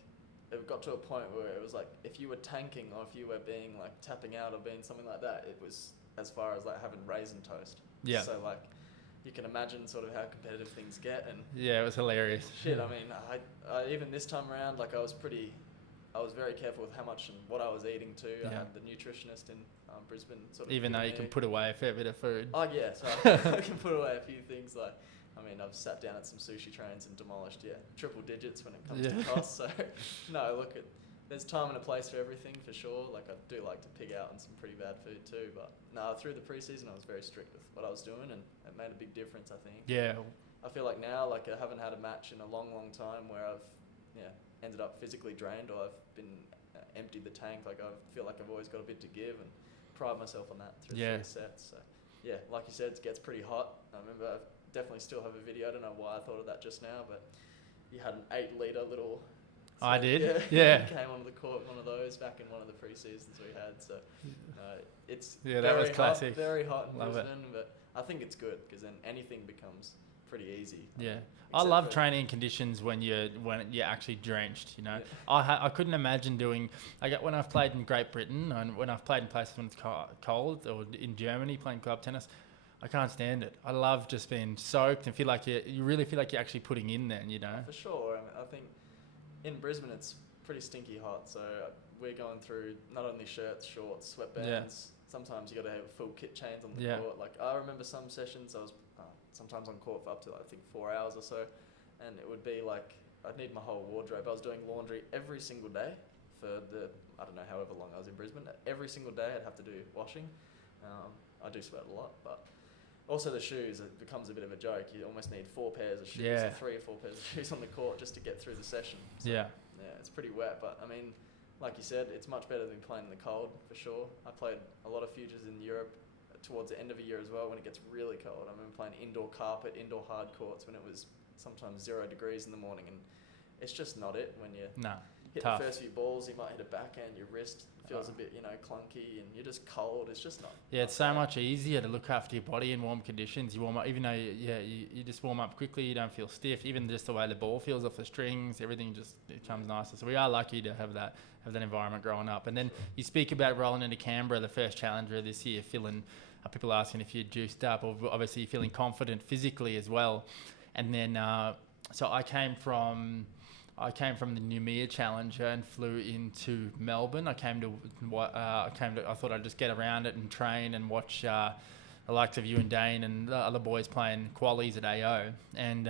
it got to a point where it was like, if you were tanking or if you were being like tapping out or being something like that, it was as far as like having raisin toast. Yeah. So like, you can imagine sort of how competitive things get. And it was hilarious. Shit, I mean, I even this time around, like I was very careful with how much and what I was eating too. I had the nutritionist in Brisbane sort of. Even though you can put away a fair bit of food. Oh yeah, so I can put away a few things. Like, I mean, I've sat down at some sushi trains and demolished triple digits when it comes to cost. So no, look, there's time and a place for everything for sure. Like I do like to pig out on some pretty bad food too, but no, through the preseason I was very strict with what I was doing, and it made a big difference, I think. Yeah. I feel like now, like I haven't had a match in a long time where I've ended up physically drained, or I've been emptied the tank. Like I feel like I've always got a bit to give, and pride myself on that through 3 sets. So like you said, it gets pretty hot. I remember I definitely still have a video. I don't know why I thought of that just now, but you had an 8-litre little. So I did. Yeah. Came onto the court, one of those back in one of the pre-seasons we had. So it's that was classic. Very hot in Love Brisbane, but I think it's good because then anything becomes pretty easy. Yeah. I love training conditions when you're actually drenched, you know. Yeah. I couldn't imagine doing, when I've played in Great Britain and when I've played in places when it's cold, or in Germany playing club tennis, I can't stand it. I love just being soaked and feel like you really feel like you're actually putting in then, you know. For sure. I think in Brisbane it's pretty stinky hot, so we're going through not only shirts, shorts, sweatbands. Yeah. Sometimes you got to have full kit chains on the court. Like I remember some sessions I was sometimes on court for up to I think 4 hours or so, and it would be like I'd need my whole wardrobe. I was doing laundry every single day for I don't know however long I was in Brisbane. Every single day I'd have to do washing. I do sweat a lot, but also the shoes, it becomes a bit of a joke. You almost need 4 pairs of shoes, or 3 or 4 pairs of shoes on the court just to get through the session. So, it's pretty wet, but I mean, like you said, it's much better than playing in the cold for sure. I played a lot of futures in Europe towards the end of a year as well when it gets really cold. I remember playing indoor carpet, indoor hard courts when it was sometimes 0 degrees in the morning, and it's just not it when you hit tough. the first few balls. You might hit a backhand, your wrist feels a bit, clunky, and you're just cold. It's just not. Yeah, it's so much easier to look after your body in warm conditions. You warm up, even though you just warm up quickly. You don't feel stiff. Even just the way the ball feels off the strings, everything just becomes nicer. So we are lucky to have that environment growing up. And then you speak about rolling into Canberra, the first challenger this year, feeling. People asking if you're juiced up, or obviously you're feeling confident physically as well. And then so I came from the Noumea Challenger and flew into Melbourne. I thought I'd just get around it and train and watch the likes of you and Dane and the other boys playing qualies at AO. And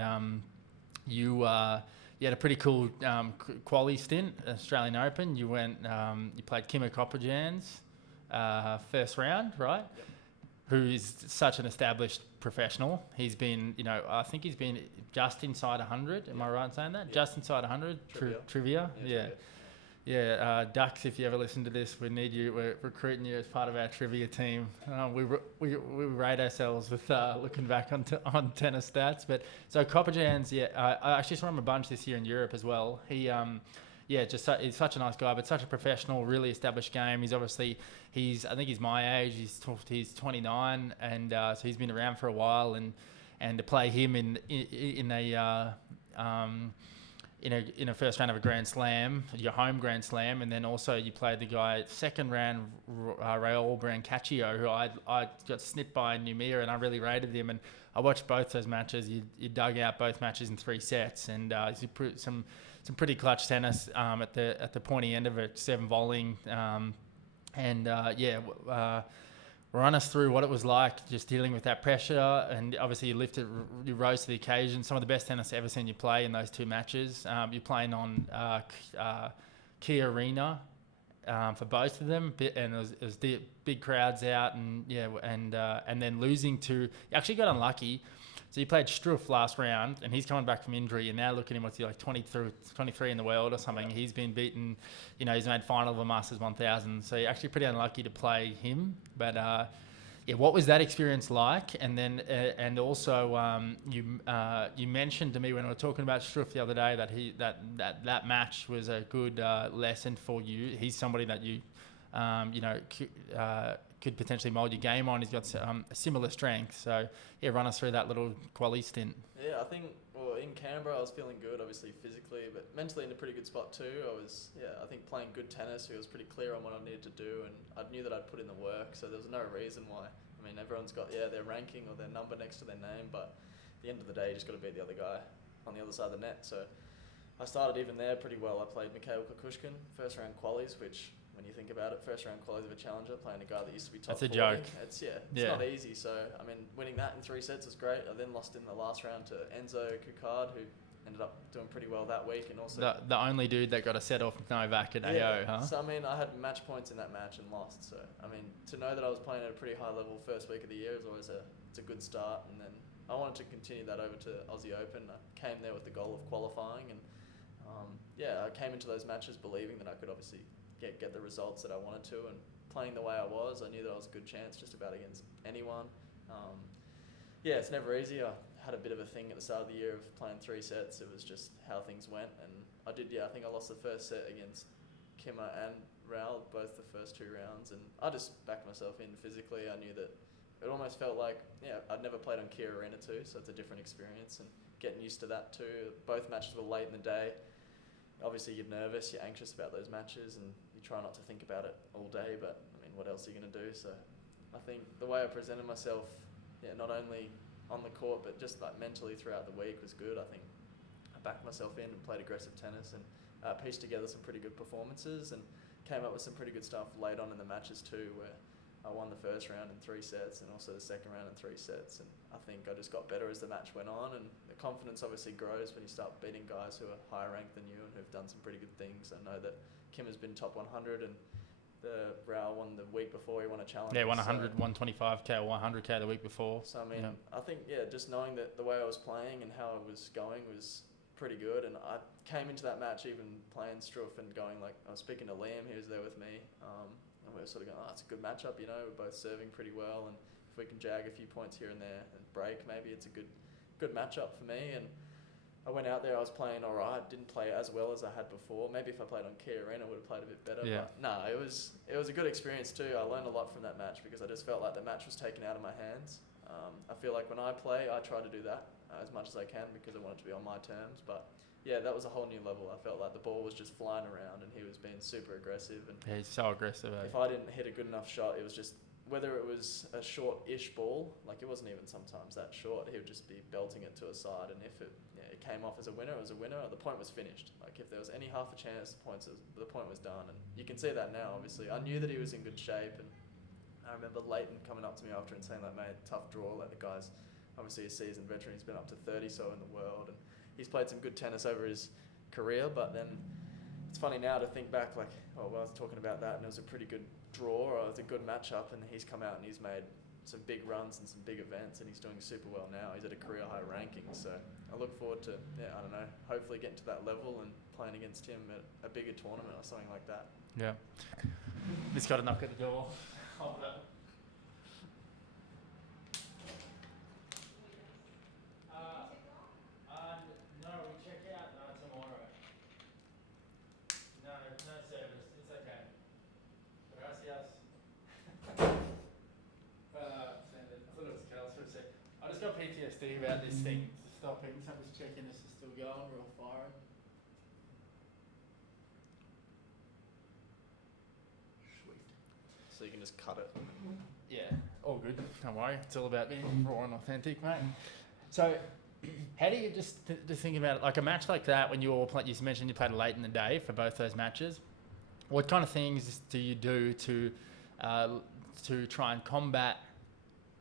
you had a pretty cool quali stint, Australian Open. You went, you played Kimmer Copperjans first round, right? Yep. Who is such an established professional. He's been, I think he's been just inside 100. Am I right in saying that? Yeah. Just inside 100? Trivia? Yeah. Yeah, Ducks, if you ever listen to this, we need you. We're recruiting you as part of our trivia team. We rate ourselves with looking back on tennis stats. But so Copperjans, I actually saw him a bunch this year in Europe as well. He's such a nice guy, but such a professional, really established game. I think he's my age. He's 29, and so he's been around for a while. And to play him in a first round of a Grand Slam, your home Grand Slam, and then also you played the guy second round, Raul Brancaccio, who I got snipped by in Noumea, and I really rated him. And I watched both those matches. You dug out both matches in 3 sets, and some pretty clutch tennis at the pointy end of it, 7 volleying, run us through what it was like just dealing with that pressure. And obviously you rose to the occasion. Some of the best tennis I've ever seen you play in those 2 matches. You're playing on Key Arena for both of them, and it was the big crowds out, and then losing to, you actually got unlucky. So you played Struff last round, and he's coming back from injury, and now look at him, what's he like, 23 in the world or something. Yeah. He's been beaten, he's made final of a Masters 1000, so you're actually pretty unlucky to play him. But what was that experience like? And then and also you mentioned to me when we were talking about Struff the other day that match was a good lesson for you. He's somebody that you could potentially mould your game on. He's got a similar strength. So, run us through that little quali stint. Yeah, I think, in Canberra I was feeling good, obviously physically, but mentally in a pretty good spot too. I think playing good tennis. It was pretty clear on what I needed to do, and I knew that I'd put in the work, so there was no reason why. I mean, everyone's got, their ranking or their number next to their name, but at the end of the day, you just got to beat the other guy on the other side of the net. So I started even there pretty well. I played Mikhail Kukushkin, first round qualies, which, when you think about it, first round qualies of a challenger, playing a guy that used to be top 40. That's a joke. It's not easy. So, I mean, winning that in 3 sets was great. I then lost in the last round to Enzo Cucard, who ended up doing pretty well that week. And also the only dude that got a set off Novak at AO, huh? So, I mean, I had match points in that match and lost. So, I mean, to know that I was playing at a pretty high level first week of the year is always it's a good start. And then I wanted to continue that over to Aussie Open. I came there with the goal of qualifying, and I came into those matches believing that I could obviously get the results that I wanted to, and playing the way I was, I knew that I was a good chance just about against anyone. It's never easy. I had a bit of a thing at the start of the year of playing 3 sets. It was just how things went, and I think I lost the first set against Kimmer and Raul, both the first 2 rounds, and I just backed myself in physically. I knew that it almost felt like, I'd never played on Key Arena too, so it's a different experience, and getting used to that too. Both matches were late in the day. Obviously you're nervous, you're anxious about those matches, and you try not to think about it all day, but I mean, what else are you going to do? So I think the way I presented myself, not only on the court, but just like mentally throughout the week was good. I think I backed myself in and played aggressive tennis, and pieced together some pretty good performances, and came up with some pretty good stuff late on in the matches too, where I won the first round in 3 sets and also the second round in 3 sets. And I think I just got better as the match went on, and the confidence obviously grows when you start beating guys who are higher ranked than you and who've done some pretty good things. I know that Kim has been top 100, and the Raul won the week before he won a challenge. Yeah, 100, 125k or 100k the week before. So I mean, I think just knowing that the way I was playing and how I was going was pretty good, and I came into that match even playing Struff and going, like, I was speaking to Liam, he was there with me, and we were sort of going, it's a good matchup, we're both serving pretty well and if we can jag a few points here and there and break, maybe it's a good matchup for me. And I went out there, I was playing all right, didn't play as well as I had before. Maybe if I played on Key Arena, I would have played a bit better. Yeah. But no, it was a good experience too. I learned a lot from that match because I just felt like the match was taken out of my hands. I feel like when I play, I try to do that as much as I can because I want it to be on my terms. But yeah, that was a whole new level. I felt like the ball was just flying around and he was being super aggressive. And Yeah, he's so aggressive. if I didn't hit a good enough shot, it was just, whether it was a short-ish ball, like it wasn't even sometimes that short, he would just be belting it to a side, and if it came off as a winner, it was a winner, or the point was finished. Like if there was any half a chance, the point was done, and you can see that now, obviously. I knew that he was in good shape, and I remember Leighton coming up to me after and saying, like, mate, tough draw, like the guy's obviously a seasoned veteran, he's been up to 30 so in the world, and he's played some good tennis over his career, but then it's funny now to think back, like, oh, well, I was talking about that and it was a pretty good draw, or it was a good matchup, and he's come out and he's made some big runs and some big events, and he's doing super well now. He's at a career high ranking, so I look forward to, I don't know, hopefully getting to that level and playing against him at a bigger tournament or something like that. Yeah. Just got to knock at the door. Hold up. No, we check out tomorrow. No service. It's okay. Gracias. I thought it was Carl's for a sec. I just got PTSD about this thing stopping, so I'm just checking this is still going. We're all firing. Sweet. So you can just cut it. Yeah, all good. Don't worry. It's all about being raw and authentic, mate. So, how do you just think about it, like a match like that when you all play? You mentioned you played late in the day for both those matches. What kind of things do you do to try and combat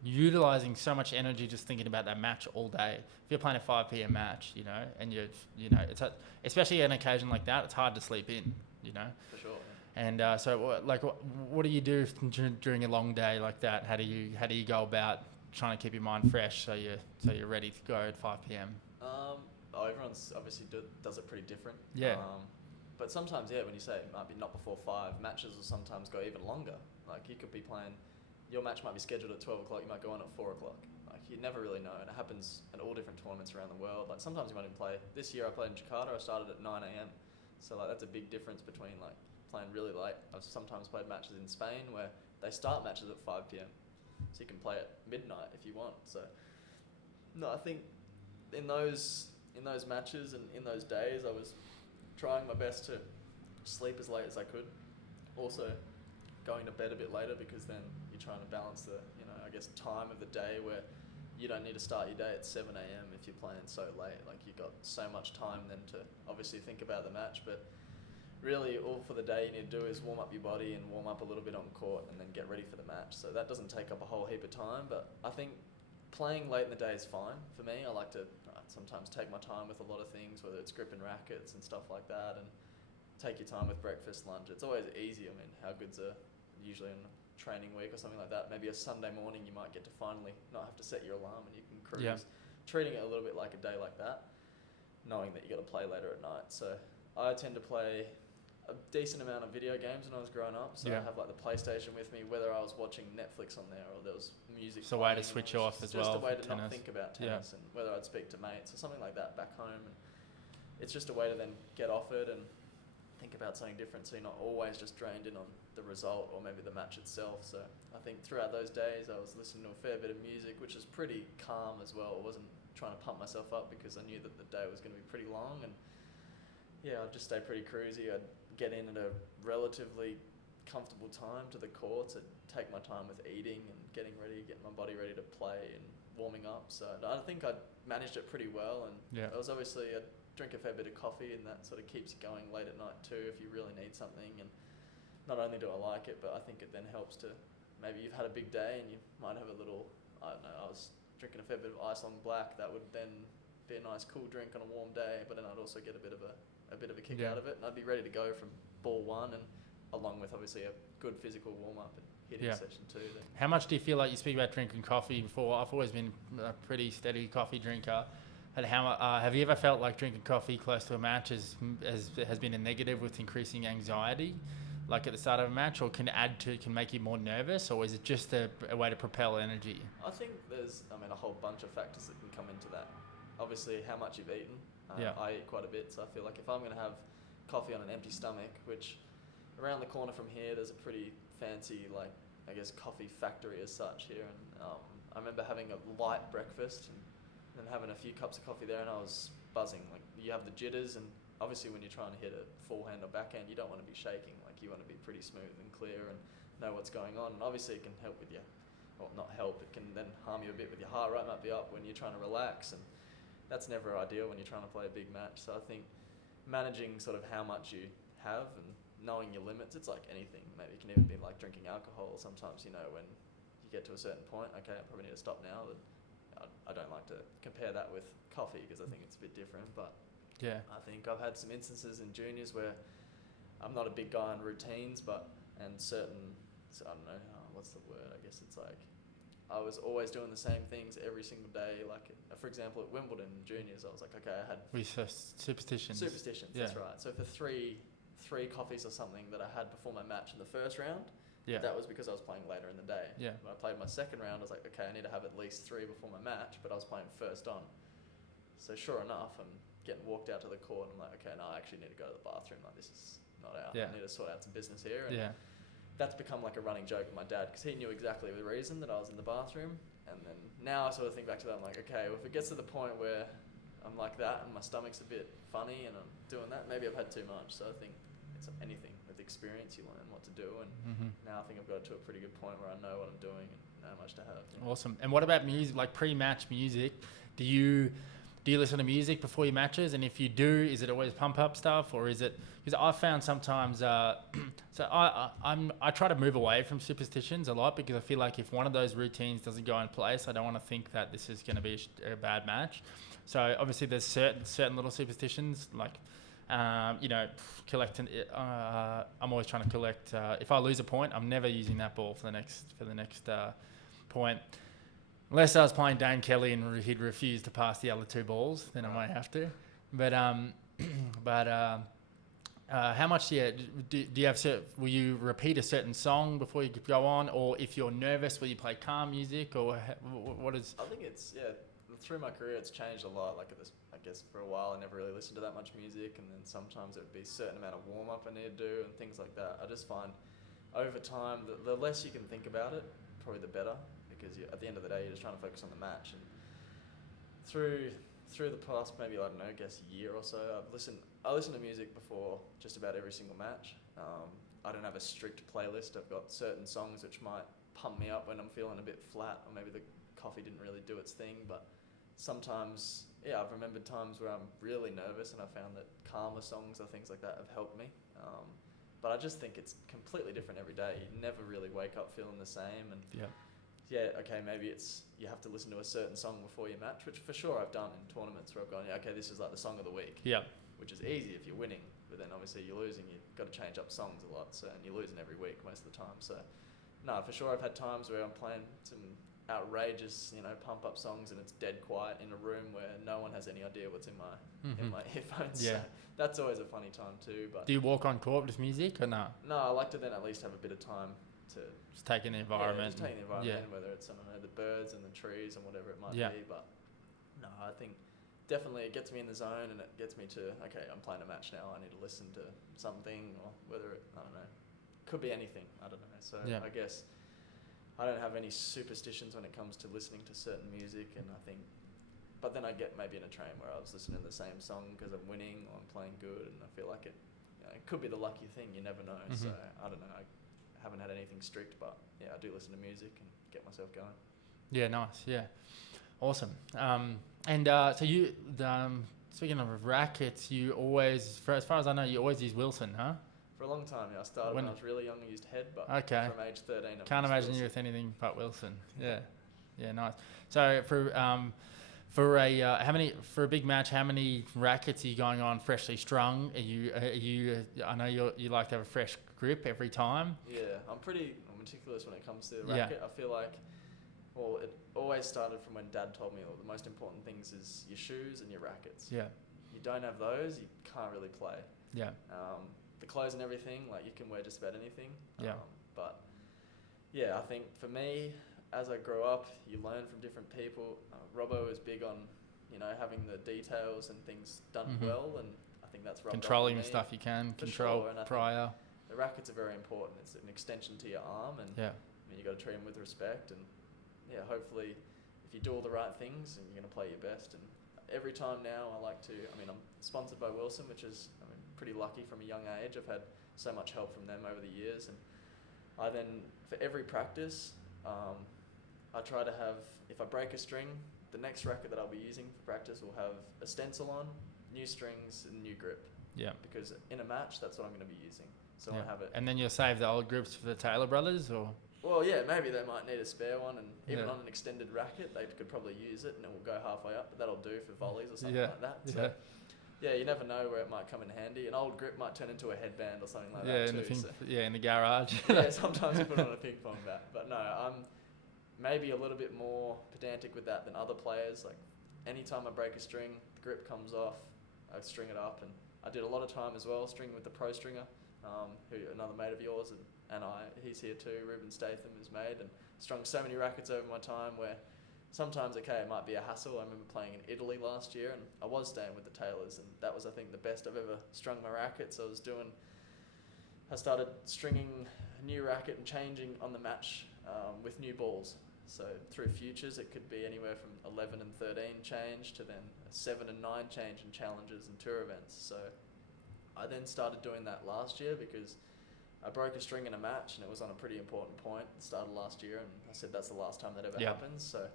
utilizing so much energy just thinking about that match all day? If you're playing a 5 p.m. match, and it's especially an occasion like that, it's hard to sleep in, For sure. And so, what do you do during a long day like that? How do you go about trying to keep your mind fresh so you're ready to go at 5 p.m? Everyone's obviously does it pretty different. Yeah. But sometimes, when you say it might be not before 5, matches will sometimes go even longer. Like you could be playing, your match might be scheduled at 12 o'clock, you might go on at 4 o'clock. Like you never really know, and it happens at all different tournaments around the world. Like sometimes you might even play, this year I played in Jakarta, I started at 9 a.m. So like that's a big difference between like playing really late. I've sometimes played matches in Spain where they start matches at 5 p.m. So you can play at midnight if you want. So no, I think in those matches and in those days, I was trying my best to sleep as late as I could. Also going to bed a bit later because then you're trying to balance the, time of the day where you don't need to start your day at 7 a.m. if you're playing so late. Like you've got so much time then to obviously think about the match, but really all for the day you need to do is warm up your body and warm up a little bit on court and then get ready for the match. So that doesn't take up a whole heap of time, but I think playing late in the day is fine for me. I like to sometimes take my time with a lot of things, whether it's grip and rackets and stuff like that, and take your time with breakfast, lunch. It's always easy. I mean, how good's usually in a training week or something like that. Maybe a Sunday morning you might get to finally not have to set your alarm and you can cruise. Yeah. Treating it a little bit like a day like that, knowing that you got to play later at night. So I tend to play a decent amount of video games when I was growing up. So I have like the PlayStation with me, whether I was watching Netflix on there or there was music. It's a way to switch off as well. Just a way to tennis. not think about tennis and whether I'd speak to mates or something like that back home. And it's just a way to then get off it and think about something different, so you're not always just drained in on the result or maybe the match itself. So I think throughout those days I was listening to a fair bit of music, which is pretty calm as well. I wasn't trying to pump myself up because I knew that the day was going to be pretty long, and I'd just stay pretty cruisy. I'd get in at a relatively comfortable time to the courts. I'd take my time with eating and getting my body ready to play and warming up. So I think I managed it pretty well, and it was obviously I'd drink a fair bit of coffee, and that sort of keeps you going late at night too if you really need something. And not only do I like it, but I think it then helps to, maybe you've had a big day and you might have a little, I don't know, I was drinking a fair bit of Ice Long Black. That would then be a nice cool drink on a warm day, but then I'd also get a bit of a kick out of it, and I'd be ready to go from ball one, and along with obviously a good physical warm up and hitting session too. Then. How much do you feel like, you speak about drinking coffee before? I've always been a pretty steady coffee drinker. And have you ever felt like drinking coffee close to a match has been a negative with increasing anxiety? like at the start of a match, or can make you more nervous, or is it just a way to propel energy? I think there's, a whole bunch of factors that can come into that. Obviously, how much you've eaten. I eat quite a bit, so I feel like if I'm going to have coffee on an empty stomach, which around the corner from here, there's a pretty fancy, coffee factory as such here. And I remember having a light breakfast and then having a few cups of coffee there, and I was buzzing. Like, you have the jitters, and obviously when you're trying to hit a forehand or backhand, you don't want to be shaking. Like, you want to be pretty smooth and clear and know what's going on. And obviously it can help with not help, it can then harm you a bit with your heart rate might be up when you're trying to relax, and that's never ideal when you're trying to play a big match. So I think managing sort of how much you have and knowing your limits, it's like anything. Maybe it can even be like drinking alcohol. Sometimes, when you get to a certain point, okay, I probably need to stop now. I don't like to compare that with coffee because I think it's a bit different, but yeah, I think I've had some instances in juniors where I'm not a big guy on routines, and certain, so I don't know, what's the word? I guess it's like I was always doing the same things every single day. Like, for example, at Wimbledon juniors, I was like, okay, I had superstitions. Superstitions, yeah. That's right. So for three coffees or something that I had before my match in the first round, that was because I was playing later in the day. Yeah. When I played my second round, I was like, okay, I need to have at least 3 before my match, but I was playing first on. So sure enough, I'm getting walked out to the court, and I'm like, okay, no, I actually need to go to the bathroom. Like, this is not out. Yeah. I need to sort out some business here. And that's become like a running joke with my dad, because he knew exactly the reason that I was in the bathroom. And then now I sort of think back to that, I'm like, okay, well, if it gets to the point where I'm like that and my stomach's a bit funny and I'm doing that, maybe I've had too much. So I think it's anything with experience, you learn what to do, and now I think I've got to a pretty good point where I know what I'm doing and know how much to have. Awesome. And what about music, like pre-match music? Do you listen to music before your matches? And if you do, is it always pump up stuff, or is it, because I found sometimes so I try to move away from superstitions a lot, because I feel like if one of those routines doesn't go in place, I don't want to think that this is going to be a bad match. So obviously there's certain little superstitions, like collecting. I'm always trying to collect. If I lose a point, I'm never using that ball for the next point. Unless I was playing Dane Kelly and he'd refuse to pass the other 2 balls, then I might have to. But how much do you have? Will you repeat a certain song before you go on, or if you're nervous, will you play calm music, or what is? I think it's through my career, it's changed a lot. Like I guess for a while, I never really listened to that much music, and then sometimes it would be a certain amount of warm up I need to do and things like that. I just find over time, the less you can think about it, probably the better, because at the end of the day, you're just trying to focus on the match. And through the past, maybe, I don't know, I guess year or so, I listen to music before just about every single match. I don't have a strict playlist. I've got certain songs which might pump me up when I'm feeling a bit flat, or maybe the coffee didn't really do its thing. But sometimes, I've remembered times where I'm really nervous, and I found that calmer songs or things like that have helped me. But I just think it's completely different every day. You never really wake up feeling the same. And okay, maybe it's you have to listen to a certain song before your match, which for sure I've done in tournaments where I've gone, okay, this is like the song of the week. Yeah. Which is easy if you're winning, but then obviously you're losing, you've got to change up songs a lot, and you're losing every week most of the time. So, no, for sure I've had times where I'm playing some outrageous, pump up songs, and it's dead quiet in a room where no one has any idea what's in my earphones. Yeah. So that's always a funny time too. But do you walk on court with music or no? No, I like to then at least have a bit of time to just take in the environment. Just take the environment, whether it's, I don't know, the birds and the trees and whatever it might be. But no, I think definitely it gets me in the zone, and it gets me to, okay, I'm playing a match now, I need to listen to something, or whether it, I don't know, could be anything, I don't know. So I guess I don't have any superstitions when it comes to listening to certain music, and I think, but then I get maybe in a train where I was listening to the same song because I'm winning or I'm playing good, and I feel like it could be the lucky thing, you never know. So I don't know, I haven't had anything strict, but I do listen to music and get myself going. Yeah, nice. Yeah, awesome. And so you, speaking of rackets, you always, as far as I know, you always use Wilson, huh? For a long time, I started when I was really young, I used Head, but from age 13, I can't imagine Wilson. You with anything but Wilson. Yeah, nice. So for a big match, how many rackets are you going on freshly strung? Are you? I know you like to have a fresh grip every time. Yeah, I'm meticulous when it comes to the racket. I feel like, well, it always started from when Dad told me the most important things is your shoes and your rackets. Yeah. You don't have those, you can't really play. Yeah. the clothes and everything, like you can wear just about anything. Yeah. But yeah, I think for me, as I grow up, you learn from different people. Robbo is big on, having the details and things done well, and I think that's rubbed controlling off the on me. stuff you can For control sure, and I think prior. the rackets are very important. It's an extension to your arm, and you got to treat them with respect. And yeah, hopefully, if you do all the right things, and you're going to play your best. And every time now, I'm sponsored by Wilson, which is pretty lucky from a young age. I've had so much help from them over the years, and I then for every practice, I try to have, if I break a string, the next racket that I'll be using for practice will have a stencil on, new strings, and new grip. Yeah. Because in a match, that's what I'm going to be using. So I have it. And then you'll save the old grips for the Taylor brothers, or? Well, yeah, maybe they might need a spare one, and even on an extended racket, they could probably use it, and it will go halfway up. But that'll do for volleys or something like that. So, yeah, you never know where it might come in handy. An old grip might turn into a headband or something like that too. In the garage. Yeah, sometimes you put it on a ping pong bat. But no, I'm maybe a little bit more pedantic with that than other players. Like, anytime I break a string, the grip comes off, I string it up. And I did a lot of time as well, stringing with the pro stringer, who another mate of yours, and he's here too, Ruben Statham has made, and strung so many rackets over my time where sometimes, it might be a hassle. I remember playing in Italy last year, and I was staying with the Taylors, and that was, I think, the best I've ever strung my rackets. I started stringing a new racket and changing on the match with new balls. So through futures, it could be anywhere from 11 and 13 change to then a 7 and 9 change in challenges and tour events. So I then started doing that last year because I broke a string in a match, and it was on a pretty important point. It started last year, and I said that's the last time that ever happens. So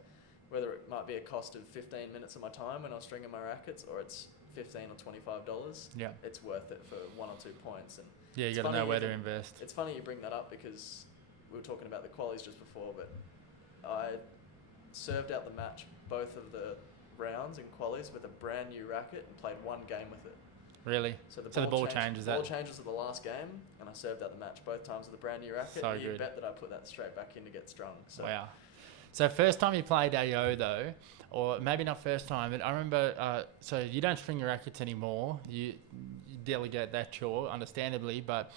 whether it might be a cost of 15 minutes of my time when I was stringing my rackets, or it's $15 or $25, it's worth it for 1 or 2 points. And you got to know where to invest. It's funny you bring that up because we were talking about the qualies just before, but I served out the match both of the rounds in qualies with a brand new racket and played one game with it. Really? So the ball changes at the last game, and I served out the match both times with a brand new racket. So you bet that I put that straight back in to get strung. So. Wow. So first time you played AO though, or maybe not first time, but I remember, so you don't string your rackets anymore. You delegate that chore, understandably, but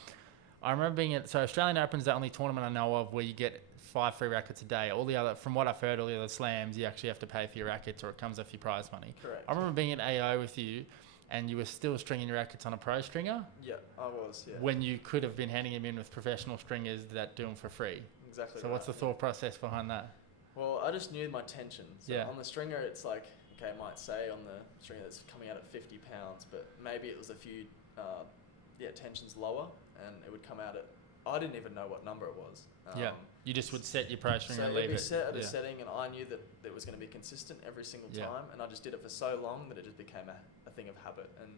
I remember being so Australian Open's the only tournament I know of where you get 5 free rackets a day. All the other, from what I've heard, all the other slams, you actually have to pay for your rackets or it comes off your prize money. Correct. I remember being at AO with you, and you were still stringing your rackets on a pro stringer? Yeah, I was, yeah. When you could have been handing them in with professional stringers that do them for free. Exactly. So what's the thought process behind that? Well, I just knew my tension. So on the stringer, it's like, it might say on the stringer that's coming out at 50 pounds, but maybe it was a few, tensions lower, and it would come out at, I didn't even know what number it was. You just would set your pro stringer and leave it. So it'd be set at a setting, and I knew that it was going to be consistent every single time, and I just did it for so long that it just became a thing of habit. And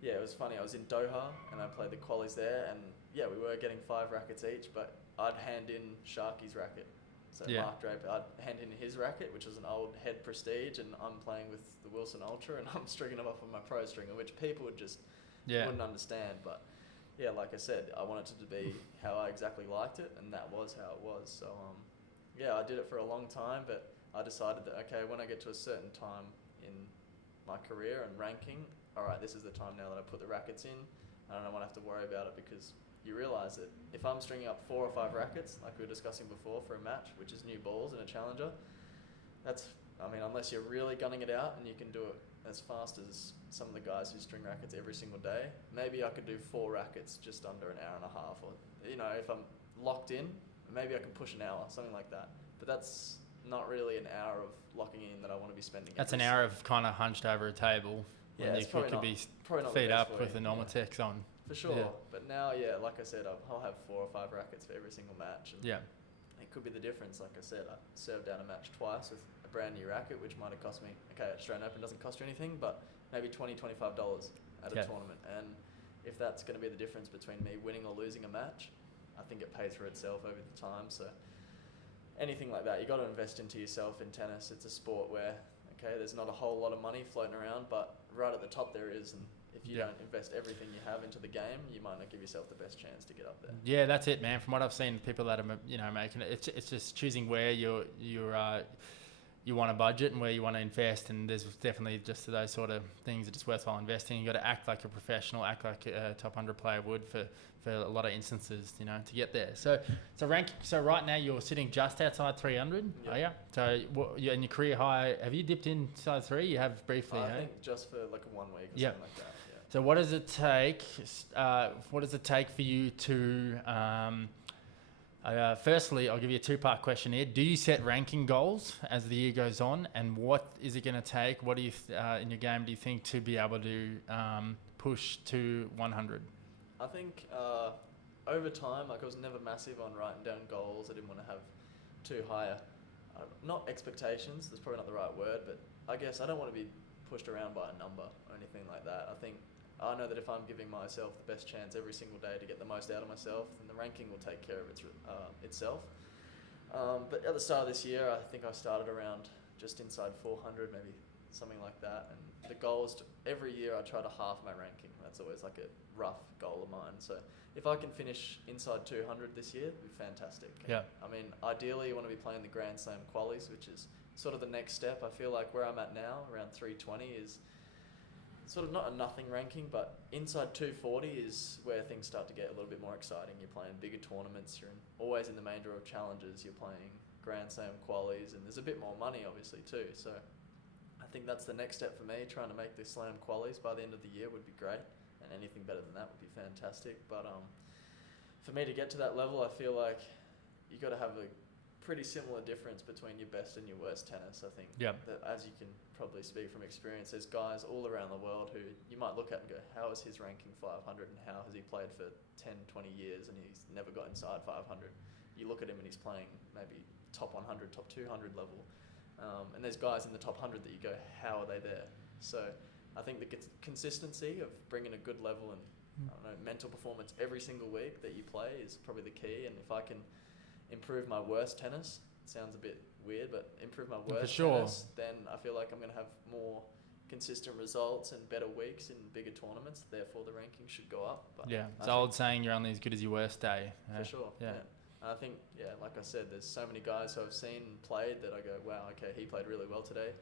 yeah, it was funny. I was in Doha, and I played the qualies there, and yeah, we were getting 5 rackets each, but I'd hand in Sharky's racket. So Mark Draper, I'd hand in his racket, which was an old Head Prestige, and I'm playing with the Wilson Ultra, and I'm stringing them up on my pro stringer, which people would just wouldn't understand. But yeah, like I said, I wanted it to be how I exactly liked it, and that was how it was. So I did it for a long time, but I decided that when I get to a certain time in my career and ranking, all right, this is the time now that I put the rackets in. I don't want to have to worry about it, because you realise that if I'm stringing up 4 or 5 rackets, like we were discussing before, for a match, which is new balls and a challenger, unless you're really gunning it out and you can do it as fast as some of the guys who string rackets every single day, maybe I could do 4 rackets just under an hour and a half, or if I'm locked in, maybe I can push an hour, something like that. But that's not really an hour of locking in that I want to be spending. That's an hour of kind of hunched over a table. Yeah, you could be feet up with the Normatex on. For sure, but now, like I said, I'll have 4 or 5 rackets for every single match. And it could be the difference. Like I said, I served out a match twice with a brand new racket, which might have cost me, Australian Open doesn't cost you anything, but maybe $20, $25 at a tournament. And if that's going to be the difference between me winning or losing a match, I think it pays for itself over the time. So anything like that, you got to invest into yourself in tennis. It's a sport where, there's not a whole lot of money floating around, but right at the top there is. And if you don't invest everything you have into the game, you might not give yourself the best chance to get up there. Yeah, that's it, man. From what I've seen, people that are making it, it's just choosing where you're you want to budget and where you want to invest, and there's definitely just those sort of things that it's worthwhile investing. You got to act like a professional, act like a top 100 player would for a lot of instances, you know, to get there. So right now you're sitting just outside 300. Yep. Oh yeah. So and your career high, have you dipped inside 3? You have briefly. I think just for like 1 week or Yep. something like that. Yeah. So what does it take? What does it take for you to? Firstly, I'll give you a 2-part question here. Do you set ranking goals as the year goes on, and what is it going to take? What do you in your game do you think to be able to push to 100? I think over time, like I was never massive on writing down goals. I didn't want to have too high, not expectations. That's probably not the right word, but I guess I don't want to be pushed around by a number or anything like that. I know that if I'm giving myself the best chance every single day to get the most out of myself, then the ranking will take care of itself. But at the start of this year, I think I started around just inside 400, maybe something like that. And the goal is every year I try to half my ranking. That's always like a rough goal of mine. So if I can finish inside 200 this year, it'd be fantastic. Yeah. I mean, ideally you want to be playing the Grand Slam qualies, which is sort of the next step. I feel like where I'm at now, around 320, is sort of not a nothing ranking, but inside 240 is where things start to get a little bit more exciting. You're playing bigger tournaments, always in the main draw of challenges, you're playing Grand Slam qualies, and there's a bit more money obviously too. So I think that's the next step for me. Trying to make the Slam qualies by the end of the year would be great, and anything better than that would be fantastic. But for me to get to that level, I feel like you got to have a pretty similar difference between your best and your worst tennis. I think that, as you can probably speak from experience, there's guys all around the world who you might look at and go, how is his ranking 500 and how has he played for 10, 20 years and he's never got inside 500? You look at him and he's playing maybe top 100, top 200 level. And there's guys in the top 100 that you go, how are they there? So I think the consistency of bringing a good level and I don't know, mental performance every single week that you play is probably the key. And if I can improve my worst tennis, it sounds a bit weird, but improve my worst tennis, then I feel like I'm going to have more consistent results and better weeks in bigger tournaments. Therefore, the ranking should go up. But yeah, it's the old saying, you're only as good as your worst day. For sure, yeah. And I think, like I said, there's so many guys who I've seen and played that I go, wow, okay, he played really well today.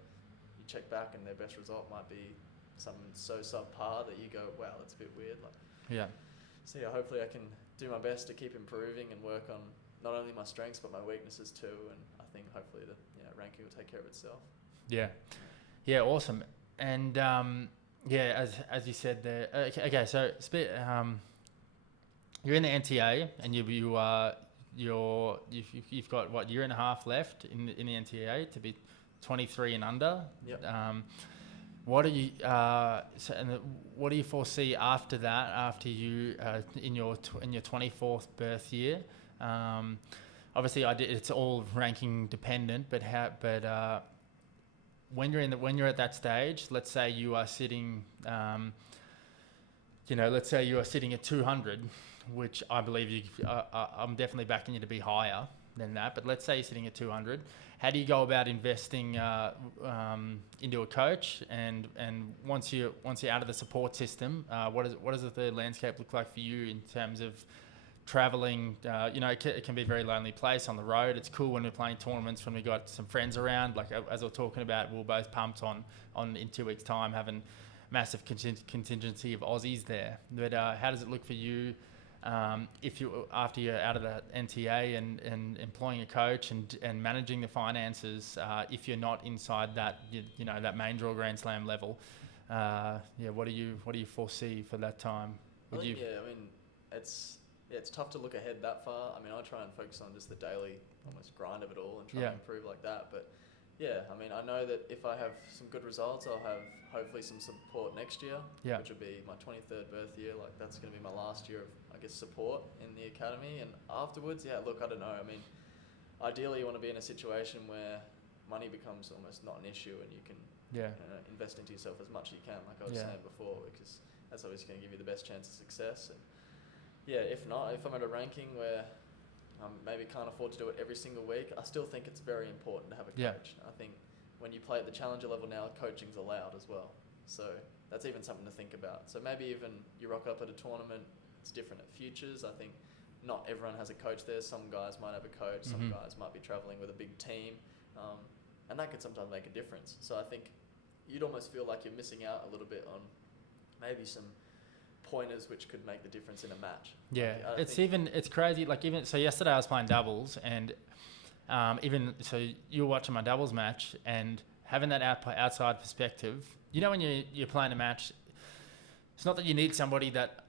You check back and their best result might be something so subpar that you go, wow, that's a bit weird. So hopefully I can do my best to keep improving and work on not only my strengths but my weaknesses too, and I think hopefully the ranking will take care of itself. Yeah, awesome. And as you said there, okay, so you're in the NTA and you've got what, year and a half left in the NTA to be 23 and under. Yep. What do you foresee after that? After you in your 24th birth year, obviously it's all ranking dependent. But when you're at that stage, let's say you are sitting, let's say you are sitting at 200, which I believe I'm definitely backing you to be higher than that. But let's say you're sitting at 200. How do you go about investing into a coach? And once you're out of the support system, what does the landscape look like for you in terms of traveling? It can be a very lonely place on the road. It's cool when we're playing tournaments when we got some friends around. Like as we're talking about, we're both pumped on in 2 weeks' time having massive contingency of Aussies there. But how does it look for you? If you after you're out of the NTA and employing a coach and managing the finances, if you're not inside that that main draw Grand Slam level, what do you foresee for that time? It's tough to look ahead that far. I mean, I try and focus on just the daily almost grind of it all and try and improve like that. But I know that if I have some good results, I'll have hopefully some support next year, which will be my 23rd birth year. Like that's going to be my last year of, I guess, support in the academy. And afterwards, I don't know. I mean, ideally you want to be in a situation where money becomes almost not an issue and you can invest into yourself as much as you can, like I was saying before, because that's always going to give you the best chance of success. And if not, if I'm at a ranking where maybe can't afford to do it every single week, I still think it's very important to have a coach. I think when you play at the challenger level now, coaching's allowed as well. So that's even something to think about. So maybe even you rock up at a tournament, it's different at Futures. I think not everyone has a coach there. Some guys might have a coach, some guys might be traveling with a big team. and that could sometimes make a difference. So I think you'd almost feel like you're missing out a little bit on maybe some pointers which could make the difference in a match. Yeah, Like, it's crazy. Like even so, yesterday I was playing doubles, and even so, you were watching my doubles match and having that outside perspective. You know, when you're playing a match, it's not that you need somebody that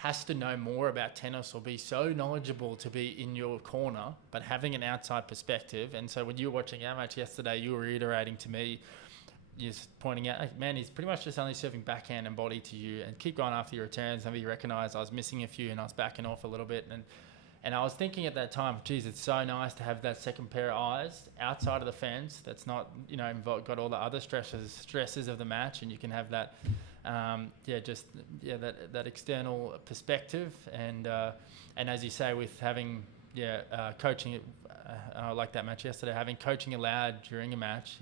has to know more about tennis or be so knowledgeable to be in your corner, but having an outside perspective. And so when you were watching our match yesterday, you were reiterating to me, just pointing out, hey, man, he's pretty much just only serving backhand and body to you, and keep going after your returns. Maybe you recognise I was missing a few and I was backing off a little bit. And I was thinking at that time, geez, it's so nice to have that second pair of eyes outside of the fence that's not, got all the other stresses of the match, and you can have that, that external perspective. And as you say, with having, coaching, like that match yesterday, having coaching allowed during a match,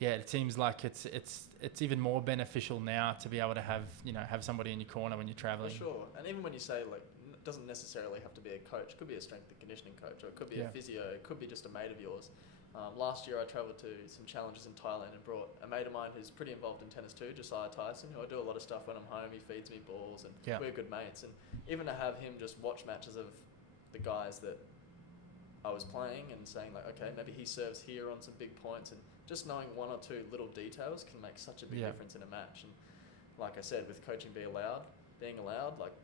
it seems like it's even more beneficial now to be able to have somebody in your corner when you're traveling. For sure. And even when you say, like, it doesn't necessarily have to be a coach. It could be a strength and conditioning coach, or it could be a physio. It could be just a mate of yours. Last year I travelled to some challenges in Thailand and brought a mate of mine who's pretty involved in tennis too, Josiah Tyson, who I do a lot of stuff when I'm home. He feeds me balls, and we're good mates. And even to have him just watch matches of the guys that I was playing and saying, like, okay, maybe he serves here on some big points, and just knowing one or two little details can make such a big difference in a match. And like I said, with coaching being allowed, like,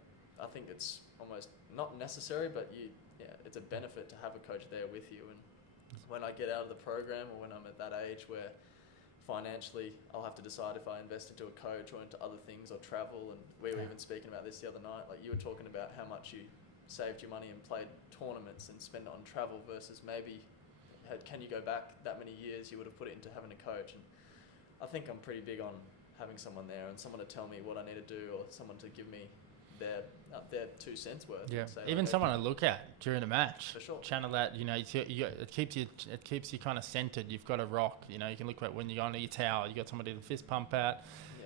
I think it's almost not necessary, but it's a benefit to have a coach there with you. And when I get out of the program, or when I'm at that age where financially I'll have to decide if I invest into a coach or into other things or travel, and we were even speaking about this the other night, like you were talking about how much you saved your money and played tournaments and spent it on travel versus maybe can you go back that many years, you would have put it into having a coach. And I think I'm pretty big on having someone there and someone to tell me what I need to do, or someone to give me their 2 cents worth. Yeah, say, even like, someone to look at during the match. For sure. Channel that, it keeps you kind of centered. You've got a rock. You can look at when you go onto your towel. You got somebody to fist pump at.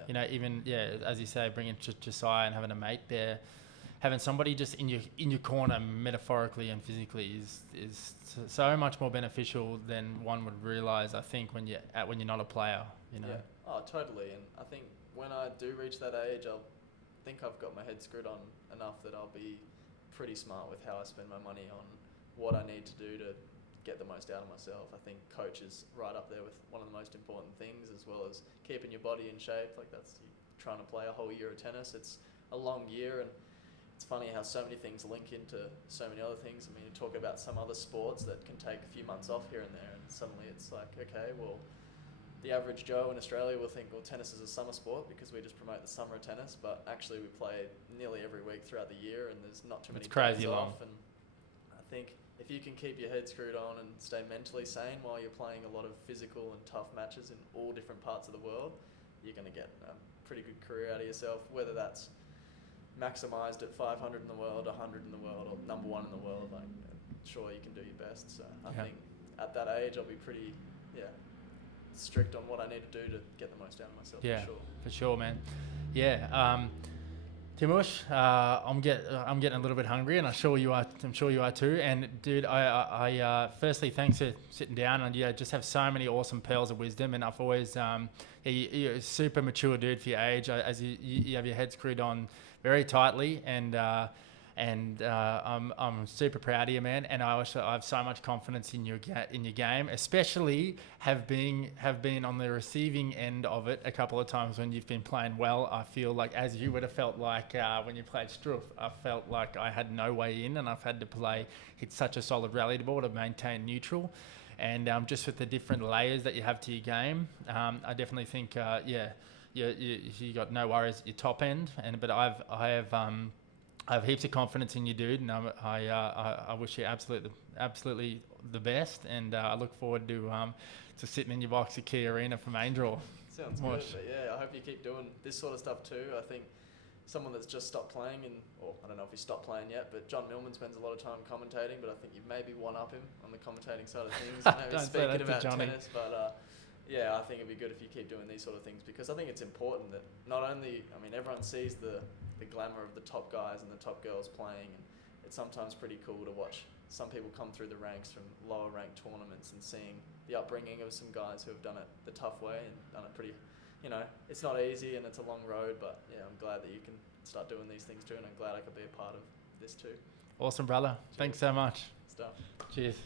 Yeah. Even as you say, bringing Josiah and having a mate there, having somebody just in your corner, metaphorically and physically, is so much more beneficial than one would realize. I think when you're not a player. Yeah. Oh, totally. And I think when I do reach that age, I'll think I've got my head screwed on enough that I'll be pretty smart with how I spend my money on what I need to do to get the most out of myself. I think coach is right up there with one of the most important things, as well as keeping your body in shape. Like, that's trying to play a whole year of tennis. It's a long year, and it's funny how so many things link into so many other things. I mean, you talk about some other sports that can take a few months off here and there, and suddenly it's like, okay, well, the average Joe in Australia will think, well, tennis is a summer sport because we just promote the summer of tennis, but actually we play nearly every week throughout the year, and there's not too many days off. And I think if you can keep your head screwed on and stay mentally sane while you're playing a lot of physical and tough matches in all different parts of the world, you're going to get a pretty good career out of yourself, whether that's maximised at 500 in the world, 100 in the world, or number 1 in the world. Like, sure, you can do your best. So I think at that age I'll be pretty strict on what I need to do to get the most out of myself. For sure, man. Timush, I'm getting a little bit hungry, and I'm sure you are too. And dude, I firstly, thanks for sitting down, and just have so many awesome pearls of wisdom. And I've always you're a super mature dude for your age, as you have your head screwed on very tightly, and I'm super proud of you, man. And I have so much confidence in your game, especially have been on the receiving end of it a couple of times when you've been playing well. I feel like, as you would have felt like when you played Struff, I felt like I had no way in, and I've had to hit such a solid rally ball to maintain neutral. And just with the different layers that you have to your game, I definitely think you got no worries at your top end. But I have heaps of confidence in you, dude, and I wish you absolutely the best, and I look forward to sitting in your box at Key Arena from Angel. Sounds good, but I hope you keep doing this sort of stuff too. I think someone that's just stopped playing, or I don't know if he stopped playing yet, but John Millman spends a lot of time commentating, but I think you've maybe one-up him on the commentating side of things. Maybe speaking about tennis, but I think it'd be good if you keep doing these sort of things, because I think it's important that not only, everyone sees the glamour of the top guys and the top girls playing, and it's sometimes pretty cool to watch some people come through the ranks from lower ranked tournaments and seeing the upbringing of some guys who have done it the tough way and done it pretty, it's not easy and it's a long road, but yeah, I'm glad that you can start doing these things too, and I'm glad I could be a part of this too. Awesome, brother. Cheers. Thanks so much. Stuff. Cheers.